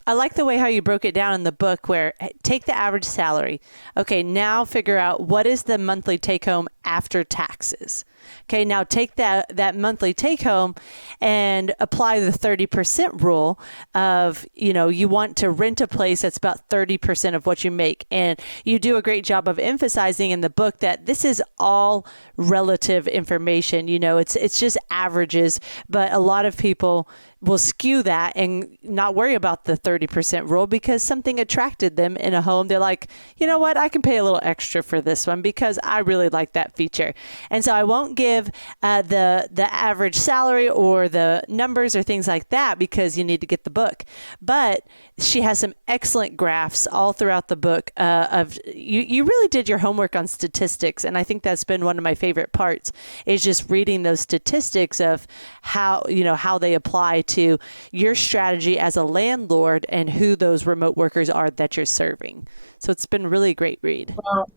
I like the way how you broke it down in the book where take the average salary. Okay, now figure out what is the monthly take home after taxes. Okay, now take that monthly take home and apply the 30% rule of, you want to rent a place that's about 30% of what you make. And you do a great job of emphasizing in the book that this is all relative information. It's just averages, but a lot of people will skew that and not worry about the 30% rule because something attracted them in a home. They're like, you know what, I can pay a little extra for this one because I really like that feature. And so I won't give the average salary or the numbers or things like that because you need to get the book. But she has some excellent graphs all throughout the book of you really did your homework on statistics. And I think that's been one of my favorite parts is just reading those statistics of how they apply to your strategy as a landlord and who those remote workers are that you're serving. So it's been really a great read. Well,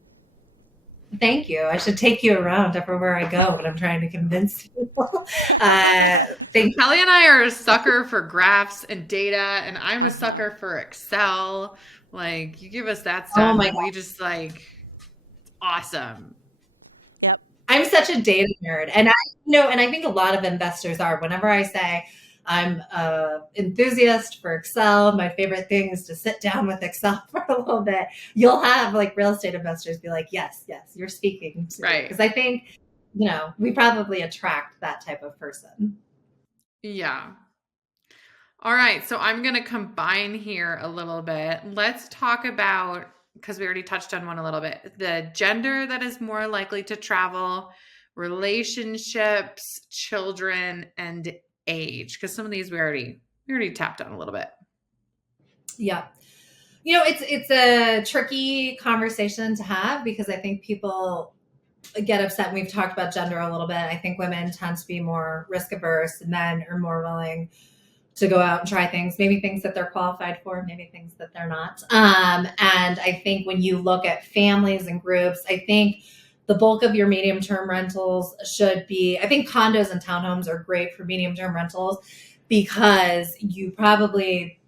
thank you. I should take you around everywhere I go when I'm trying to convince people. Kelly and I are a sucker for graphs and data, and I'm a sucker for Excel. Like, you give us that stuff, and we just awesome. Yep. I'm such a data nerd, and I think a lot of investors are. Whenever I say I'm an enthusiast for Excel, my favorite thing is to sit down with Excel for a little bit. You'll have real estate investors be like, yes, you're speaking to me. Because I think, we probably attract that type of person. Yeah. All right. So I'm going to combine here a little bit. Let's talk about, because we already touched on one a little bit, the gender that is more likely to travel, relationships, children, and age, because some of these we already tapped on a little bit. Yeah. It's a tricky conversation to have because I think people get upset. And we've talked about gender a little bit. I think women tend to be more risk averse and men are more willing to go out and try things, maybe things that they're qualified for, maybe things that they're not. And I think when you look at families and groups, I think the bulk of your medium-term rentals should be, I think condos and townhomes are great for medium-term rentals because you probably,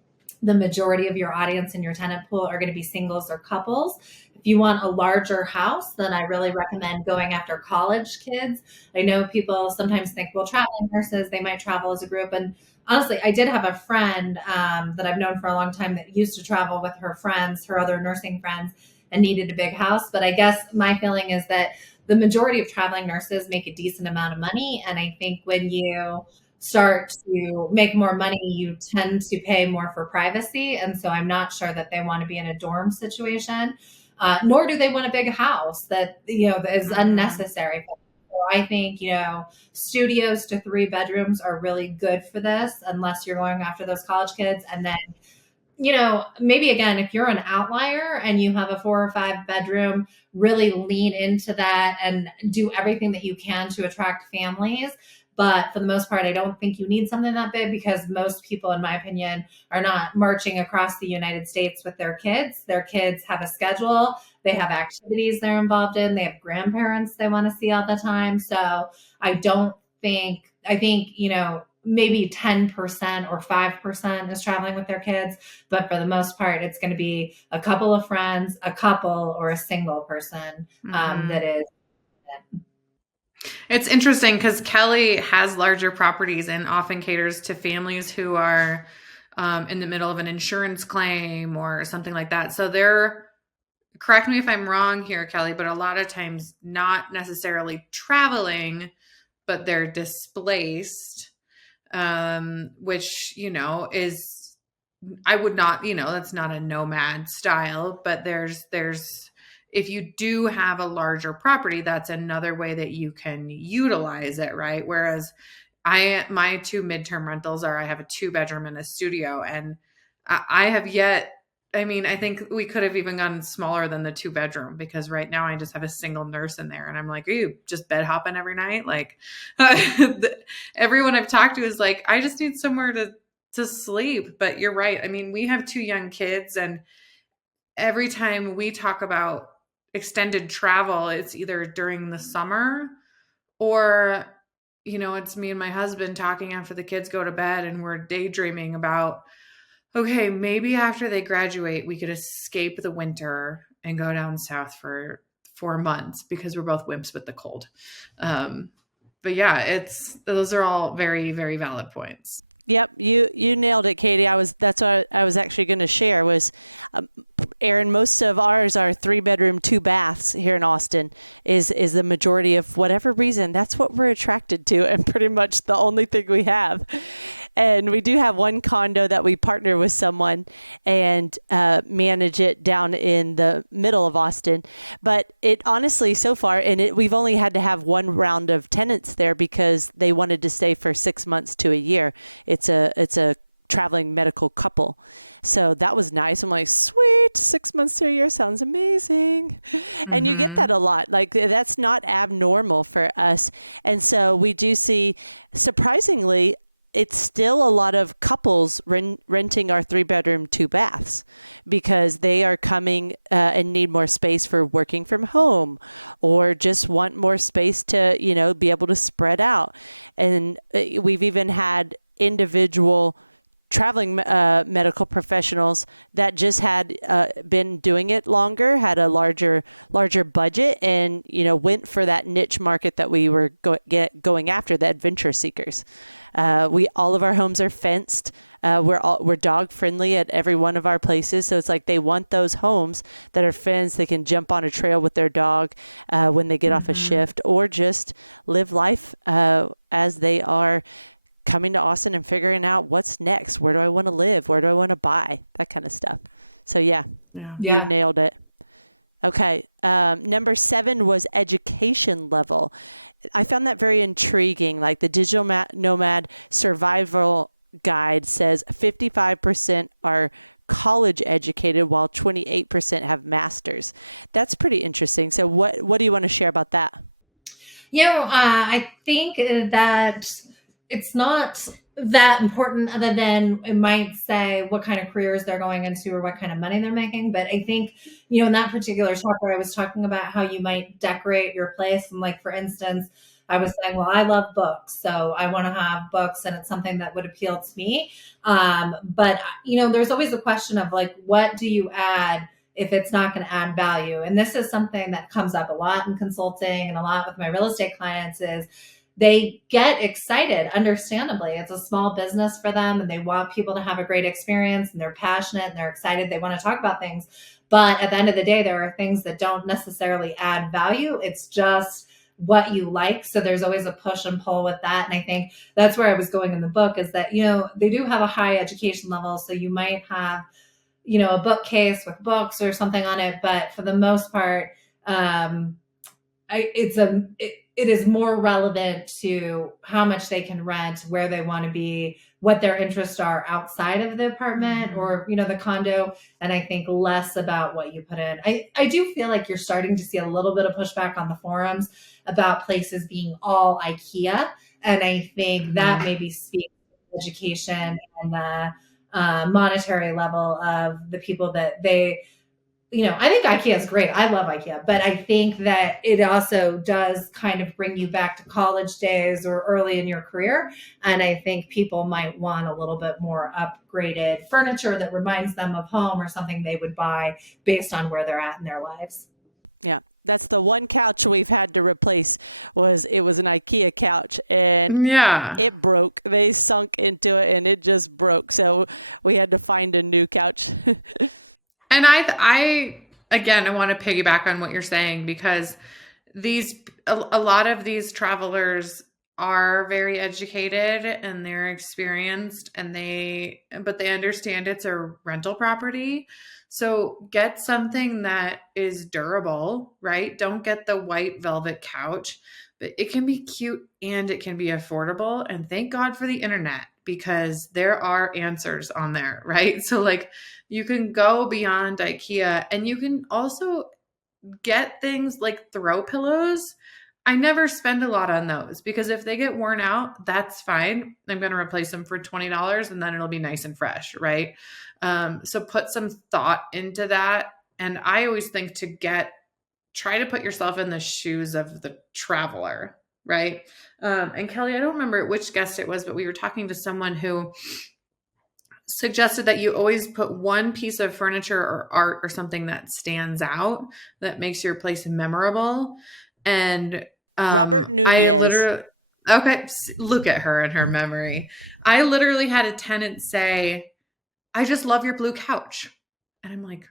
the majority of your audience in your tenant pool are going to be singles or couples. If you want a larger house, then I really recommend going after college kids. I know people sometimes think, well, traveling nurses, they might travel as a group. And honestly, I did have a friend that I've known for a long time that used to travel with her friends, her other nursing friends, and needed a big house. But I guess my feeling is that the majority of traveling nurses make a decent amount of money. And I think when you start to make more money, you tend to pay more for privacy. And so I'm not sure that they want to be in a dorm situation, nor do they want a big house that, that is unnecessary. So I think, studios to 3 bedrooms are really good for this, unless you're going after those college kids. And then, maybe again, if you're an outlier and you have a 4 or 5 bedroom, really lean into that and do everything that you can to attract families. But for the most part, I don't think you need something that big, because most people, in my opinion, are not marching across the United States with their kids. Their kids have a schedule. They have activities they're involved in. They have grandparents they want to see all the time. So I think, maybe 10% or 5% is traveling with their kids. But for the most part, it's going to be a couple of friends, a couple, or a single person that is. It's interesting because Kelly has larger properties and often caters to families who are in the middle of an insurance claim or something like that. So correct me if I'm wrong here, Kelly, but a lot of times not necessarily traveling, but they're displaced, which, is, I would not, that's not a nomad style, but there's, if you do have a larger property, that's another way that you can utilize it, right? Whereas my 2 midterm rentals I have a 2-bedroom and a studio, and I think we could have even gone smaller than the 2-bedroom, because right now I just have a single nurse in there, and I'm like, are you just bed hopping every night? Like everyone I've talked to is like, I just need somewhere to sleep. But you're right. I mean, we have 2 young kids, and every time we talk about extended travel, it's either during the summer or, it's me and my husband talking after the kids go to bed, and we're daydreaming about, okay, maybe after they graduate, we could escape the winter and go down south for 4 months, because we're both wimps with the cold. But yeah, those are all very, very valid points. Yep, you nailed it, Katie. That's what I was actually going to share was, Erin, most of ours are 3-bedroom, 2 baths here in Austin. Is the majority of whatever reason. That's what we're attracted to, and pretty much the only thing we have. And we do have one condo that we partner with someone and manage it down in the middle of Austin. But it honestly, so far, we've only had to have 1 round of tenants there because they wanted to stay for 6 months to a year. It's a traveling medical couple. So that was nice. I'm like, sweet, 6 months to a year sounds amazing. And you get that a lot. Like, that's not abnormal for us. And so we do see, surprisingly, it's still a lot of couples renting our 3-bedroom, 2 baths, because they are coming and need more space for working from home, or just want more space to, be able to spread out. And we've even had individual traveling medical professionals that just had been doing it longer, had a larger budget, and went for that niche market that we were going after, the adventure seekers. All of our homes are fenced. We're dog friendly at every one of our places, so it's like they want those homes that are fenced. They can jump on a trail with their dog when they get off a shift, or just live life as they are coming to Austin and figuring out what's next. Where do I want to live? Where do I want to buy? That kind of stuff. So yeah. You nailed it. Okay. Number 7 was education level. I found that very intriguing. Like, the Digital Nomad Survival Guide says 55% are college educated, while 28% have masters. That's pretty interesting. So what do you want to share about that? I think that it's not that important, other than it might say what kind of careers they're going into or what kind of money they're making. But I think, in that particular chapter, I was talking about how you might decorate your place. And like, for instance, I was saying, well, I love books, so I want to have books, and it's something that would appeal to me. But there's always a question of like, what do you add if it's not going to add value? And this is something that comes up a lot in consulting and a lot with my real estate clients is, they get excited, understandably. It's a small business for them and they want people to have a great experience and they're passionate and they're excited. They want to talk about things. But at the end of the day, there are things that don't necessarily add value. It's just what you like. So there's always a push and pull with that. And I think that's where I was going in the book, is that, they do have a high education level. So you might have, a bookcase with books or something on it. But for the most part, it is more relevant to how much they can rent, where they want to be, what their interests are outside of the apartment or, the condo. And I think less about what you put in. I do feel like you're starting to see a little bit of pushback on the forums about places being all IKEA. And I think that maybe speaks to education and the monetary level of the people that they, I think IKEA is great. I love IKEA, but I think that it also does kind of bring you back to college days or early in your career. And I think people might want a little bit more upgraded furniture that reminds them of home or something they would buy based on where they're at in their lives. Yeah. That's the one couch we've had to replace. It was an IKEA couch and it broke. They sunk into it and it just broke. So we had to find a new couch. And I want to piggyback on what you're saying, because a lot of these travelers are very educated and they're experienced but they understand it's a rental property. So get something that is durable, right? Don't get the white velvet couch, but it can be cute and it can be affordable. And thank God for the internet, because there are answers on there, right? So like you can go beyond IKEA and you can also get things like throw pillows. I never spend a lot on those because if they get worn out, that's fine. I'm going to replace them for $20 and then it'll be nice and fresh, right? So put some thought into that. And I always think try to put yourself in the shoes of the traveler, right? And Kelly, I don't remember which guest it was, but we were talking to someone who suggested that you always put one piece of furniture or art or something that stands out, that makes your place memorable. And Robert Nunez. Look at her and her memory. I literally had a tenant say, I just love your blue couch. And I'm like,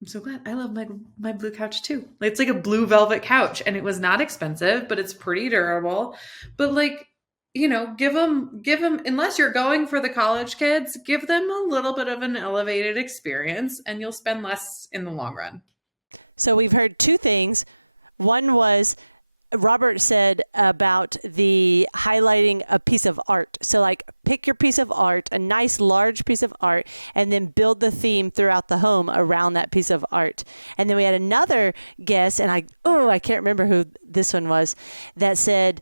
I'm so glad. I love my blue couch too. It's like a blue velvet couch and it was not expensive, but it's pretty durable. But like, give them, unless you're going for the college kids, give them a little bit of an elevated experience and you'll spend less in the long run. So we've heard two things. One was Robert said about the highlighting a piece of art. So like pick your piece of art, a nice large piece of art, and then build the theme throughout the home around that piece of art. And then we had another guest, and I can't remember who this one was, that said,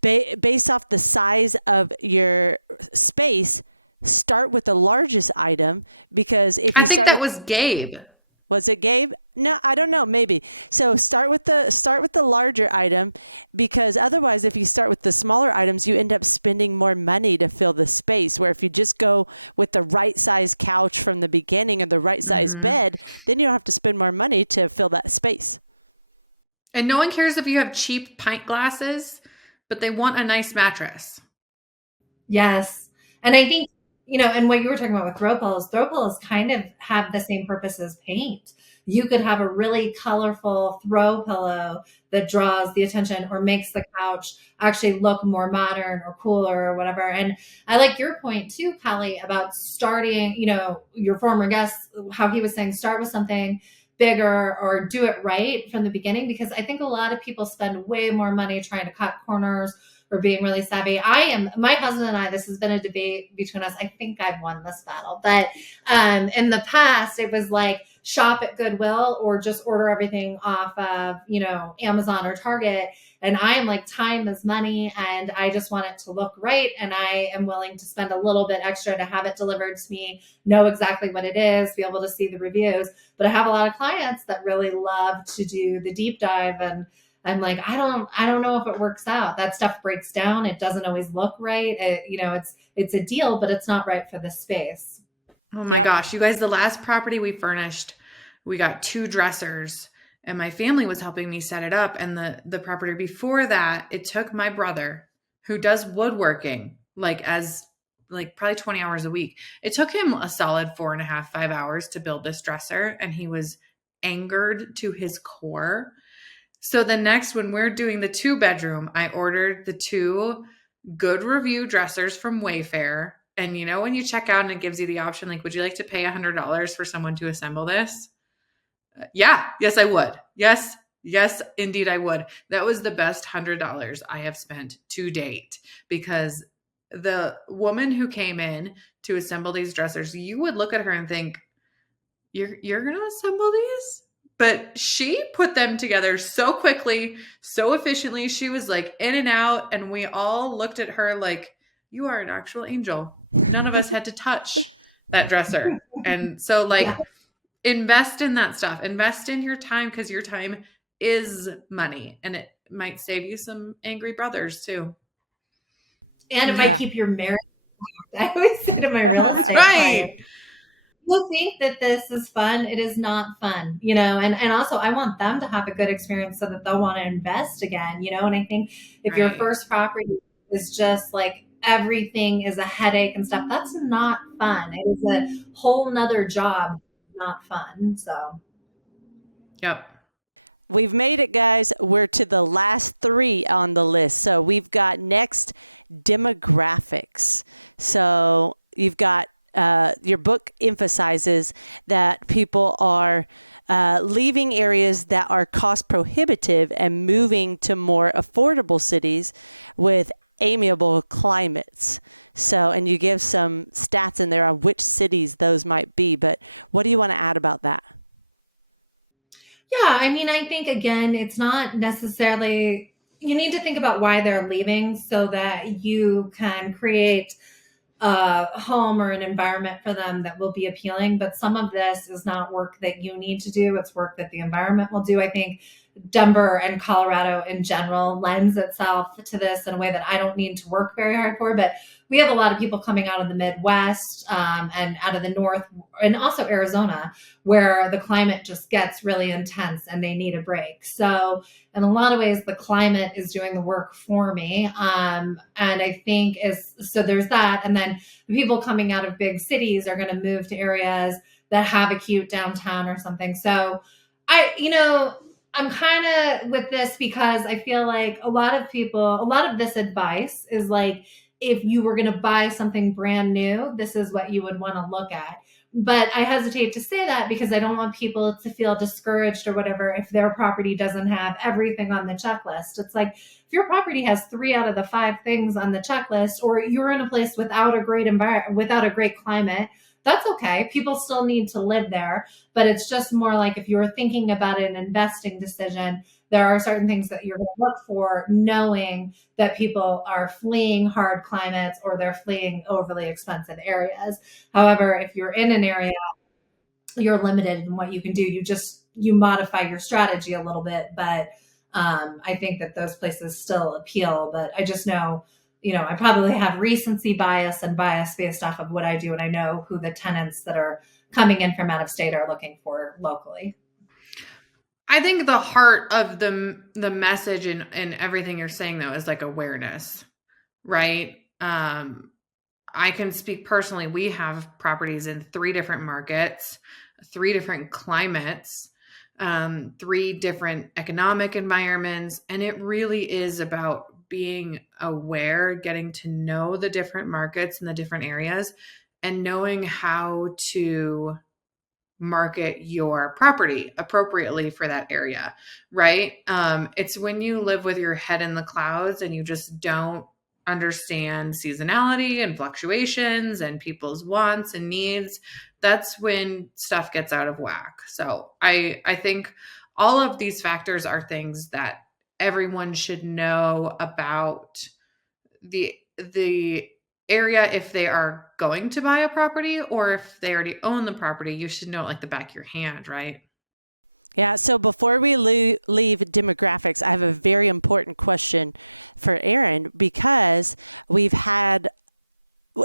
based off the size of your space, start with the largest item, because if you that was Gabe. Was it Gabe? No, I don't know. Maybe. So start with the larger item, because otherwise, if you start with the smaller items, you end up spending more money to fill the space. Where if you just go with the right size couch from the beginning or the right size bed, then you don't have to spend more money to fill that space. And no one cares if you have cheap pint glasses, but they want a nice mattress. Yes. And I think, and what you were talking about with throw pillows kind of have the same purpose as paint. You could have a really colorful throw pillow that draws the attention or makes the couch actually look more modern or cooler or whatever. And I like your point too, Kelly, about starting, your former guest, how he was saying, start with something bigger or do it right from the beginning, because I think a lot of people spend way more money trying to cut corners or being really savvy. My husband and I, this has been a debate between us. I think I've won this battle, but in the past it was like shop at Goodwill or just order everything off of, Amazon or Target. And I am like, time is money and I just want it to look right. And I am willing to spend a little bit extra to have it delivered to me, know exactly what it is, be able to see the reviews. But I have a lot of clients that really love to do the deep dive, and I'm like, I don't know if it works out. That stuff breaks down. It doesn't always look right. It's a deal, but it's not right for the space. Oh my gosh, you guys, the last property we furnished, we got 2 dressers and my family was helping me set it up. And the property before that, it took my brother, who does woodworking, probably 20 hours a week. It took him a solid 4.5, 5 hours to build this dresser, and he was angered to his core. So the next, when we're doing the 2-bedroom, I ordered the 2 good review dressers from Wayfair. And you know, when you check out and it gives you the option, like, would you like to pay $100 for someone to assemble this? Yes, I would. Yes, indeed I would. That was the best $100 I have spent to date, because the woman who came in to assemble these dressers, you would look at her and think, you're going to assemble these? But she put them together so quickly, so efficiently. She was like in and out, and we all looked at her like, you are an actual angel. None of us had to touch that dresser. And so invest in that stuff. Invest in your time, because your time is money, and it might save you some angry brothers too. And it might keep your marriage. I always say to my real estate right. People think that this is fun. It is not fun, and also I want them to have a good experience so that they'll want to invest again, and I think if your first property is just like everything is a headache and stuff, that's not fun. It is a whole nother job, not fun. So yep. We've made it, guys. We're to the last 3 on the list. So we've got next demographics. So you've got your book emphasizes that people are leaving areas that are cost prohibitive and moving to more affordable cities with amiable climates. So, and you give some stats in there on which cities those might be, but what do you want to add about that? Yeah, I mean, I think, again, it's not necessarily, you need to think about why they're leaving so that you can create a home or an environment for them that will be appealing. But some of this is not work that you need to do. It's work that the environment will do. I think Denver and Colorado in general lends itself to this in a way that I don't need to work very hard for. But we have a lot of people coming out of the Midwest and out of the North, and also Arizona, where the climate just gets really intense and they need a break. So in a lot of ways, the climate is doing the work for me. And I think so there's that. And then the people coming out of big cities are going to move to areas that have a cute downtown or something. So I'm kind of with this because I feel like a lot of this advice is like, if you were going to buy something brand new, this is what you would want to look at. But I hesitate to say that because I don't want people to feel discouraged or whatever if their property doesn't have everything on the checklist. It's like, if your property has 3 out of the 5 things on the checklist, or you're in a place without a great environment, without a great climate, that's okay. People still need to live there. But it's just more like, if you're thinking about an investing decision, there are certain things that you're going to look for, knowing that people are fleeing hard climates or they're fleeing overly expensive areas. However, if you're in an area, you're limited in what you can do. You modify your strategy a little bit, but I think that those places still appeal. But I just know, I probably have recency bias and bias based off of what I do, and I know who the tenants that are coming in from out of state are looking for locally. I think the heart of the message in everything you're saying, though, is like awareness, right? I can speak personally. We have properties in 3 different markets, 3 different climates, 3 different economic environments. And it really is about being aware, getting to know the different markets and the different areas, and knowing how to market your property appropriately for that area, right? It's when you live with your head in the clouds and you just don't understand seasonality and fluctuations and people's wants and needs, that's when stuff gets out of whack. So I think all of these factors are things that everyone should know about the area. If they are going to buy a property, or if they already own the property, you should know it like the back of your hand, right? Yeah. So before we leave demographics, I have a very important question for Erin, because we've had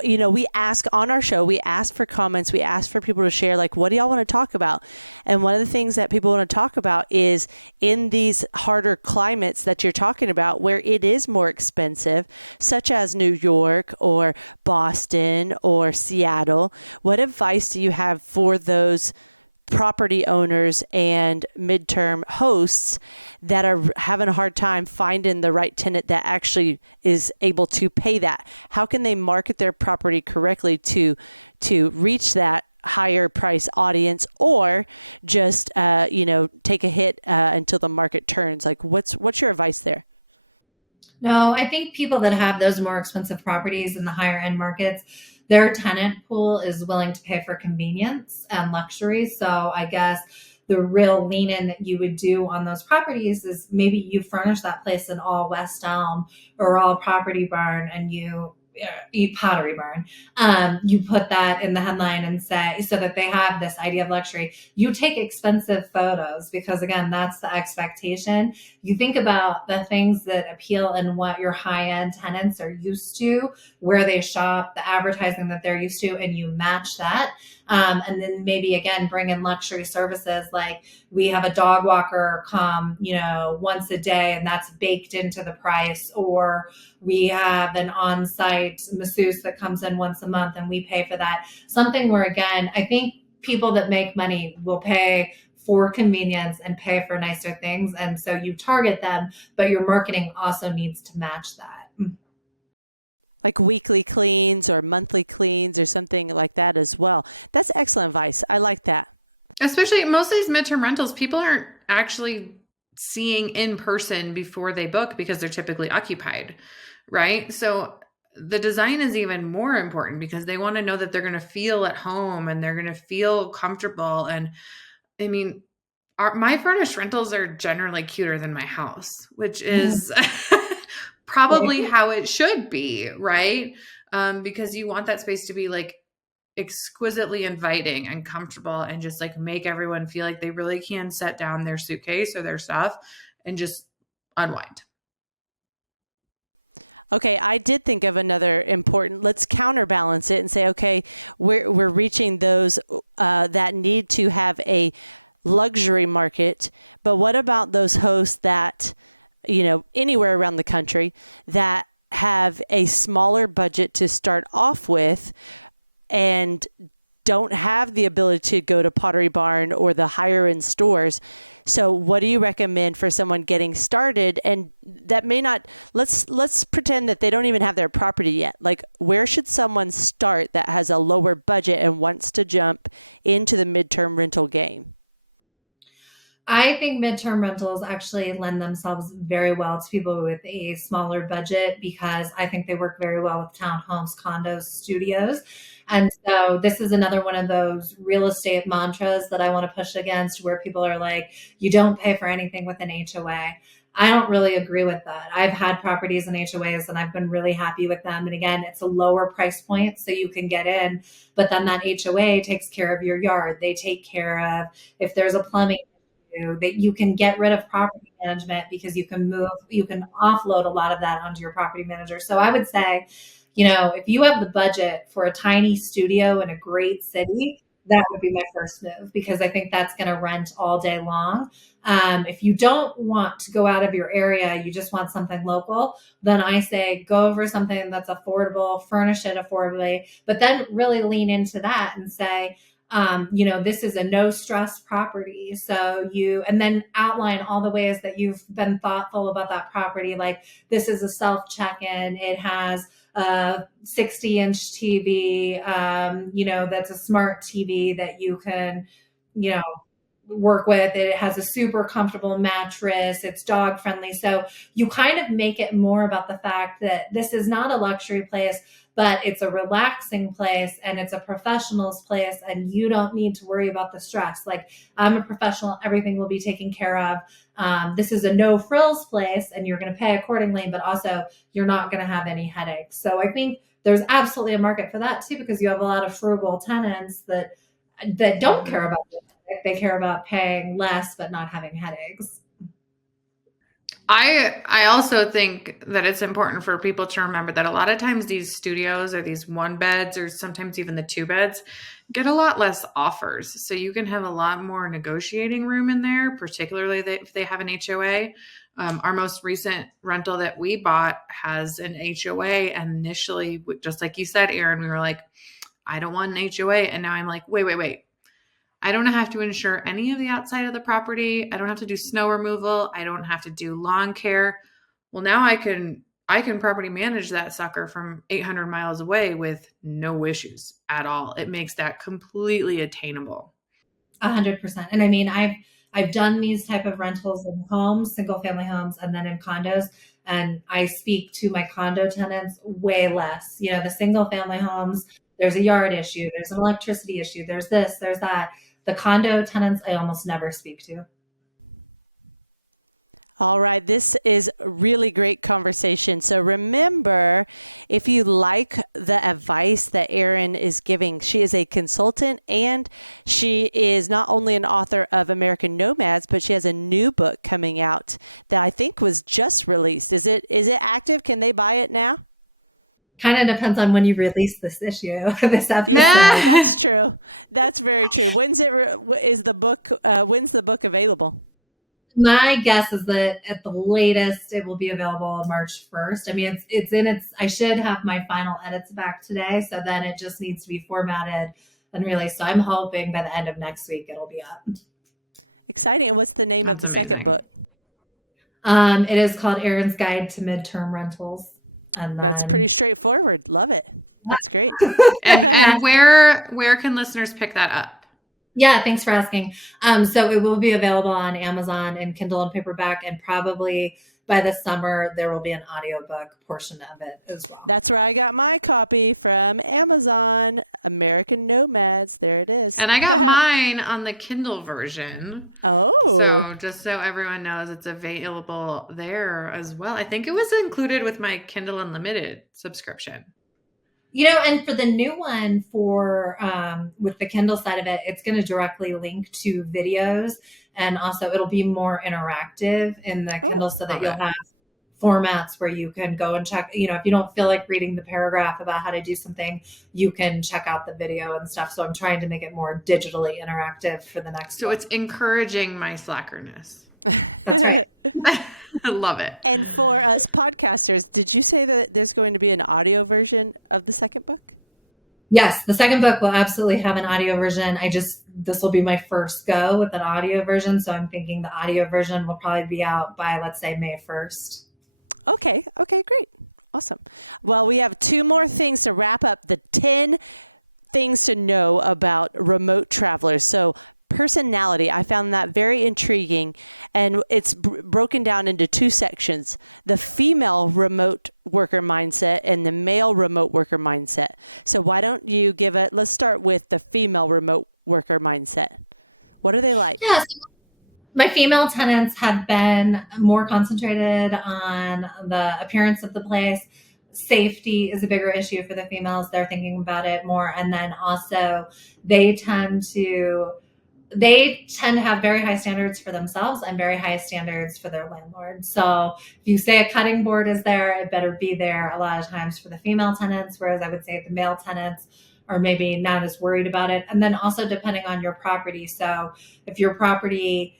we ask on our show, we ask for comments, we ask for people to share, like, what do y'all want to talk about? And one of the things that people want to talk about is in these harder climates that you're talking about, where it is more expensive, such as New York or Boston or Seattle, what advice do you have for those property owners and midterm hosts that are having a hard time finding the right tenant that actually is able to pay that? How can they market their property correctly to reach that higher price audience, or just take a hit until the market turns? Like, what's your advice there? No, I think people that have those more expensive properties in the higher end markets, their tenant pool is willing to pay for convenience and luxury. So I guess the real lean in that you would do on those properties is maybe you furnish that place in all West Elm or all Property Barn, and you eat Pottery Barn. You put that in the headline and say, so that they have this idea of luxury. You take expensive photos because, again, that's the expectation. You think about the things that appeal and what your high-end tenants are used to, where they shop, the advertising that they're used to, and you match that. And then maybe, again, bring in luxury services, like we have a dog walker come, once a day, and that's baked into the price. Or we have an on-site masseuse that comes in once a month and we pay for that. Something where, again, I think people that make money will pay for convenience and pay for nicer things. And so you target them, but your marketing also needs to match that. Like weekly cleans or monthly cleans or something like that as well. That's excellent advice. I like that. Especially most of these midterm rentals, people aren't actually seeing in person before they book because they're typically occupied, right? So the design is even more important because they want to know that they're going to feel at home and they're going to feel comfortable. And I mean, my furnished rentals are generally cuter than my house, which is probably how it should be, right? Because you want that space to be like exquisitely inviting and comfortable and just like make everyone feel like they really can set down their suitcase or their stuff and just unwind. Okay, I did think of another important, let's counterbalance it and say, okay, we're reaching those that need to have a luxury market, but what about those hosts that, anywhere around the country that have a smaller budget to start off with and don't have the ability to go to Pottery Barn or the higher end stores? So what do you recommend for someone getting started and that may not, let's pretend that they don't even have their property yet. Like, where should someone start that has a lower budget and wants to jump into the midterm rental game? I think midterm rentals actually lend themselves very well to people with a smaller budget because I think they work very well with townhomes, condos, studios. And so this is another one of those real estate mantras that I want to push against, where people are like, you don't pay for anything with an HOA. I don't really agree with that. I've had properties in HOAs and I've been really happy with them. And again, it's a lower price point so you can get in, but then that HOA takes care of your yard. They take care of if there's a plumbing issue, that you can get rid of property management because you can offload a lot of that onto your property manager. So I would say, if you have the budget for a tiny studio in a great city, that would be my first move, because I think that's going to rent all day long. If you don't want to go out of your area, you just want something local, then I say go over something that's affordable, furnish it affordably, but then really lean into that and say, this is a no stress property. And then outline all the ways that you've been thoughtful about that property. Like, this is a self check-in. It has a 60-inch TV, that's a smart TV that you can, work with. It has a super comfortable mattress. It's dog friendly. So you kind of make it more about the fact that this is not a luxury place, but it's a relaxing place and it's a professional's place, and you don't need to worry about the stress. Like, I'm a professional, everything will be taken care of. This is a no frills place and you're going to pay accordingly, but also you're not going to have any headaches. So I think there's absolutely a market for that too, because you have a lot of frugal tenants that don't care about it. They care about paying less, but not having headaches. I also think that it's important for people to remember that a lot of times these studios or these one beds or sometimes even the two beds get a lot less offers. So you can have a lot more negotiating room in there, particularly if they have an HOA. Our most recent rental that we bought has an HOA. And initially, just like you said, Erin, we were like, I don't want an HOA. And now I'm like, wait. I don't have to insure any of the outside of the property. I don't have to do snow removal. I don't have to do lawn care. Well, now I can property manage that sucker from 800 miles away with no issues at all. It makes that completely attainable. 100%. And I mean, I've done these type of rentals in homes, single family homes, and then in condos. And I speak to my condo tenants way less. The single family homes, there's a yard issue, there's an electricity issue, there's this, there's that. The condo tenants, I almost never speak to. All right, this is a really great conversation. So remember, if you like the advice that Erin is giving, she is a consultant and she is not only an author of American Nomads, but she has a new book coming out that I think was just released. Is it active? Can they buy it now? Kind of depends on when you release this issue, this episode. Yeah, that's true. That's very true. When's the book available? My guess is that at the latest, it will be available on March 1st. I mean, I should have my final edits back today. So then it just needs to be formatted and released. So I'm hoping by the end of next week, it'll be up. Exciting. And what's the name of the second book? It is called Erin's Guide to Midterm Rentals. And that's pretty straightforward. Love it. That's great. and where can listeners pick that up? Yeah, thanks for asking. So it will be available on Amazon and Kindle and paperback, and probably by the summer there will be an audiobook portion of it as well. That's where I got my copy, from Amazon, American Nomads. There it is. And I got mine on the Kindle version. Oh. So just so everyone knows, it's available there as well. I think it was included with my Kindle Unlimited subscription. And for the new one with the Kindle side of it, it's going to directly link to videos, and also it'll be more interactive in the Kindle so that you'll have formats where you can go and check, if you don't feel like reading the paragraph about how to do something, you can check out the video and stuff. So I'm trying to make it more digitally interactive for the next So one. It's encouraging my slackerness. That's right. I love it. And for us podcasters, did you say that there's going to be an audio version of the second book? Yes, the second book will absolutely have an audio version. This will be my first go with an audio version. So I'm thinking the audio version will probably be out by, let's say, May 1st. Okay, great. Awesome. Well, we have 2 more things to wrap up the 10 things to know about remote travelers. So personality, I found that very intriguing, and it's broken down into 2 sections: the female remote worker mindset and the male remote worker mindset. So why don't you let's start with the female remote worker mindset. What are they like? Yes. My female tenants have been more concentrated on the appearance of the place. Safety is a bigger issue for the females. They're thinking about it more. And then also they tend to have very high standards for themselves and very high standards for their landlord. So if you say a cutting board is there, it better be there a lot of times for the female tenants, whereas I would say the male tenants are maybe not as worried about it. And then also depending on your property. So if your property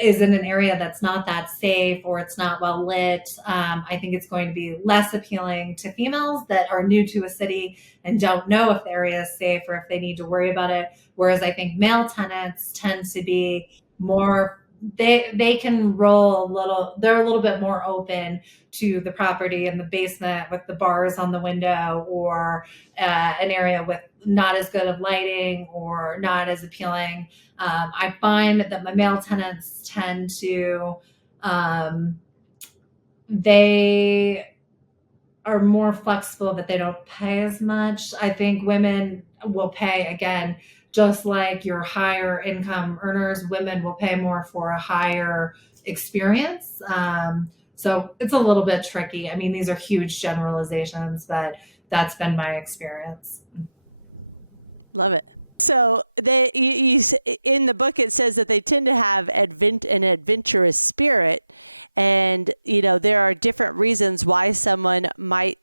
is in an area that's not that safe or it's not well lit, I think it's going to be less appealing to females that are new to a city and don't know if the area is safe or if they need to worry about it. Whereas I think male tenants tend to be more, they can roll they're a little bit more open to the property in the basement with the bars on the window, or an area with not as good of lighting or not as appealing. I find that my male tenants tend to, they are more flexible, but they don't pay as much. I think women will pay, again, just like your higher income earners, women will pay more for a higher experience. So it's a little bit tricky. I mean, these are huge generalizations, but that's been my experience. Love it. So in the book, it says that they tend to have an adventurous spirit. And, there are different reasons why someone might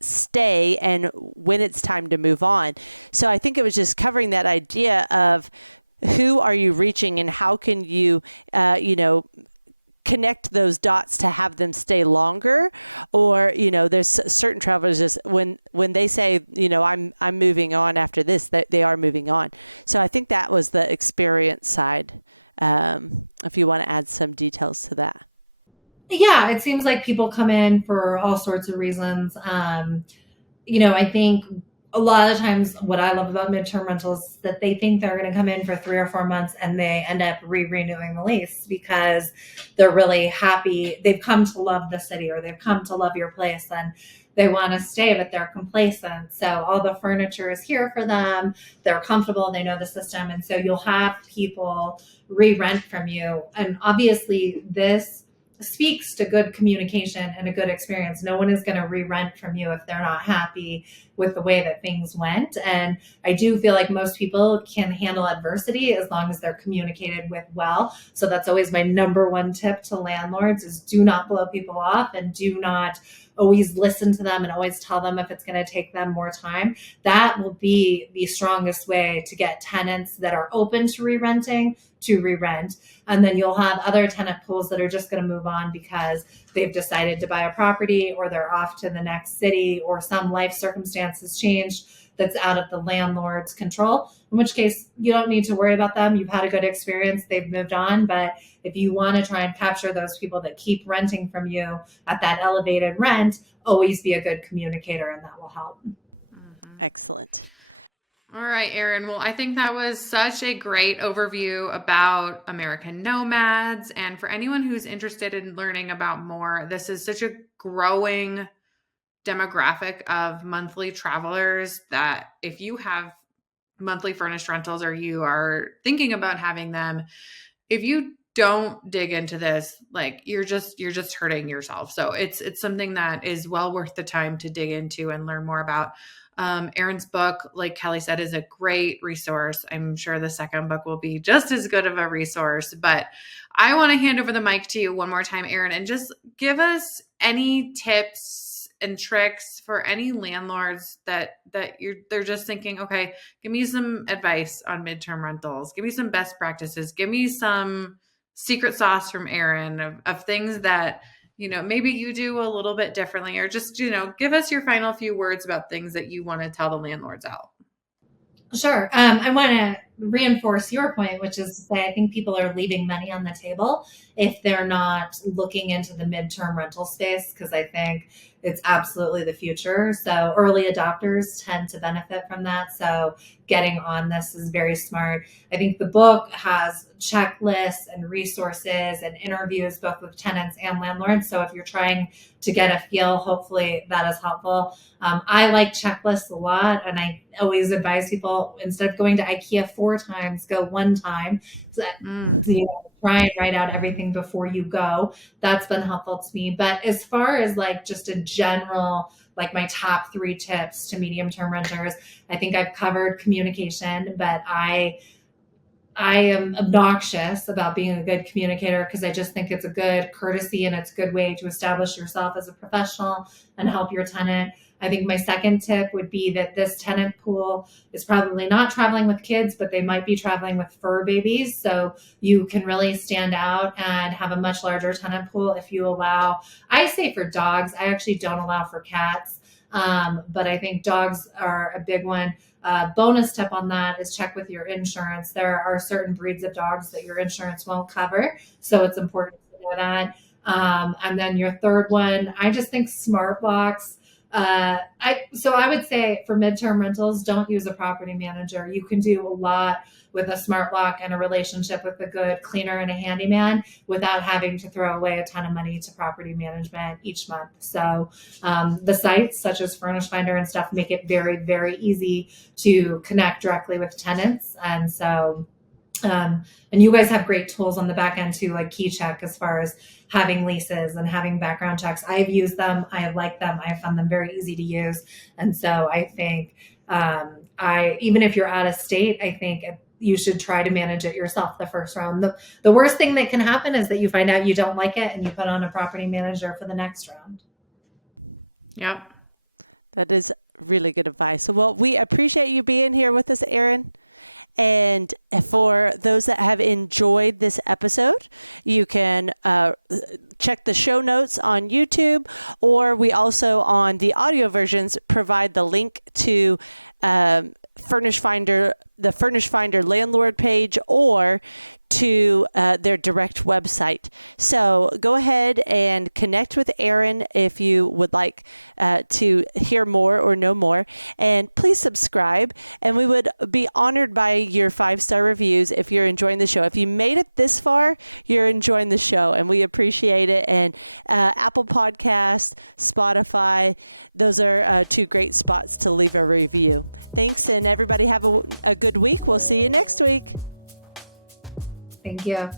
stay and when it's time to move on. So I think it was just covering that idea of who are you reaching and how can you, connect those dots to have them stay longer. Or there's certain travelers just when they say I'm moving on after this, that they are moving on. So I think that was the experience side. If you want to add some details to that. Yeah, it seems like people come in for all sorts of reasons. I think a lot of the times what I love about midterm rentals is that they think they're going to come in for 3 or 4 months and they end up renewing the lease because they're really happy. They've come to love the city or they've come to love your place and they want to stay, but they're complacent. So all the furniture is here for them. They're comfortable. They know the system. And so you'll have people re-rent from you. And obviously this speaks to good communication and a good experience. No one is going to re-rent from you if they're not happy with the way that things went. And I do feel like most people can handle adversity as long as they're communicated with well. So that's always my number one tip to landlords is do not blow people off and do not always listen to them and always tell them if it's going to take them more time. That will be the strongest way to get tenants that are open to re-renting to re-rent. And then you'll have other tenant pools that are just going to move on because they've decided to buy a property or they're off to the next city or some life circumstances changed that's out of the landlord's control, in which case you don't need to worry about them. You've had a good experience. They've moved on. But if you want to try and capture those people that keep renting from you at that elevated rent, always be a good communicator and that will help. Excellent. All right, Erin. Well, I think that was such a great overview about American Nomads. And for anyone who's interested in learning about more, this is such a growing demographic of monthly travelers that if you have monthly furnished rentals or you are thinking about having them, if you don't dig into this, like you're just hurting yourself. So it's something that is well worth the time to dig into and learn more about. Erin's book, like Kelly said, is a great resource. I'm sure the second book will be just as good of a resource, but I want to hand over the mic to you one more time, Erin, and just give us any tips and tricks for any landlords that they're just thinking, okay, give me some advice on midterm rentals. Give me some best practices. Give me some secret sauce from Erin of things that maybe you do a little bit differently, or just, give us your final few words about things that you want to tell the landlords out. Sure. I want to reinforce your point, which is that I think people are leaving money on the table if they're not looking into the midterm rental space, because I think it's absolutely the future. So early adopters tend to benefit from that. So getting on this is very smart. I think the book has checklists and resources and interviews both with tenants and landlords. So if you're trying to get a feel, hopefully that is helpful. I like checklists a lot, and I always advise people, instead of going to IKEA 4 times, go 1 time. So that, try and write out everything before you go. That's been helpful to me. But as far as like just a general, like my top 3 tips to medium-term renters, I think I've covered communication, but I am obnoxious about being a good communicator because I just think it's a good courtesy and it's a good way to establish yourself as a professional and help your tenant. I think my second tip would be that this tenant pool is probably not traveling with kids, but they might be traveling with fur babies. So you can really stand out and have a much larger tenant pool if you allow, I say for dogs, I actually don't allow for cats, but I think dogs are a big one. Bonus tip on that is check with your insurance. There are certain breeds of dogs that your insurance won't cover. So it's important to know that. And then your third one, I just think smart locks. So I would say for midterm rentals, don't use a property manager. You can do a lot with a smart lock and a relationship with a good cleaner and a handyman without having to throw away a ton of money to property management each month. So the sites such as Furnish Finder and stuff make it very, very easy to connect directly with tenants. And so and you guys have great tools on the back end too, like KeyCheck, as far as having leases and having background checks. I've used them. I have liked them. I have found them very easy to use. And so I think even if you're out of state, I think you should try to manage it yourself the first round. The worst thing that can happen is that you find out you don't like it and you put on a property manager for the next round. Yep. That is really good advice. Well, we appreciate you being here with us, Erin. And for those that have enjoyed this episode, you can check the show notes on YouTube, or we also on the audio versions provide the link to Furnish Finder, the Furnish Finder landlord page, or to their direct website. So go ahead and connect with Erin if you would like to hear more or know more. And please subscribe. And we would be honored by your 5-star reviews if you're enjoying the show. If you made it this far, you're enjoying the show, and we appreciate it. And Apple Podcasts, Spotify, those are 2 great spots to leave a review. Thanks, and everybody have a good week. We'll see you next week. Thank you.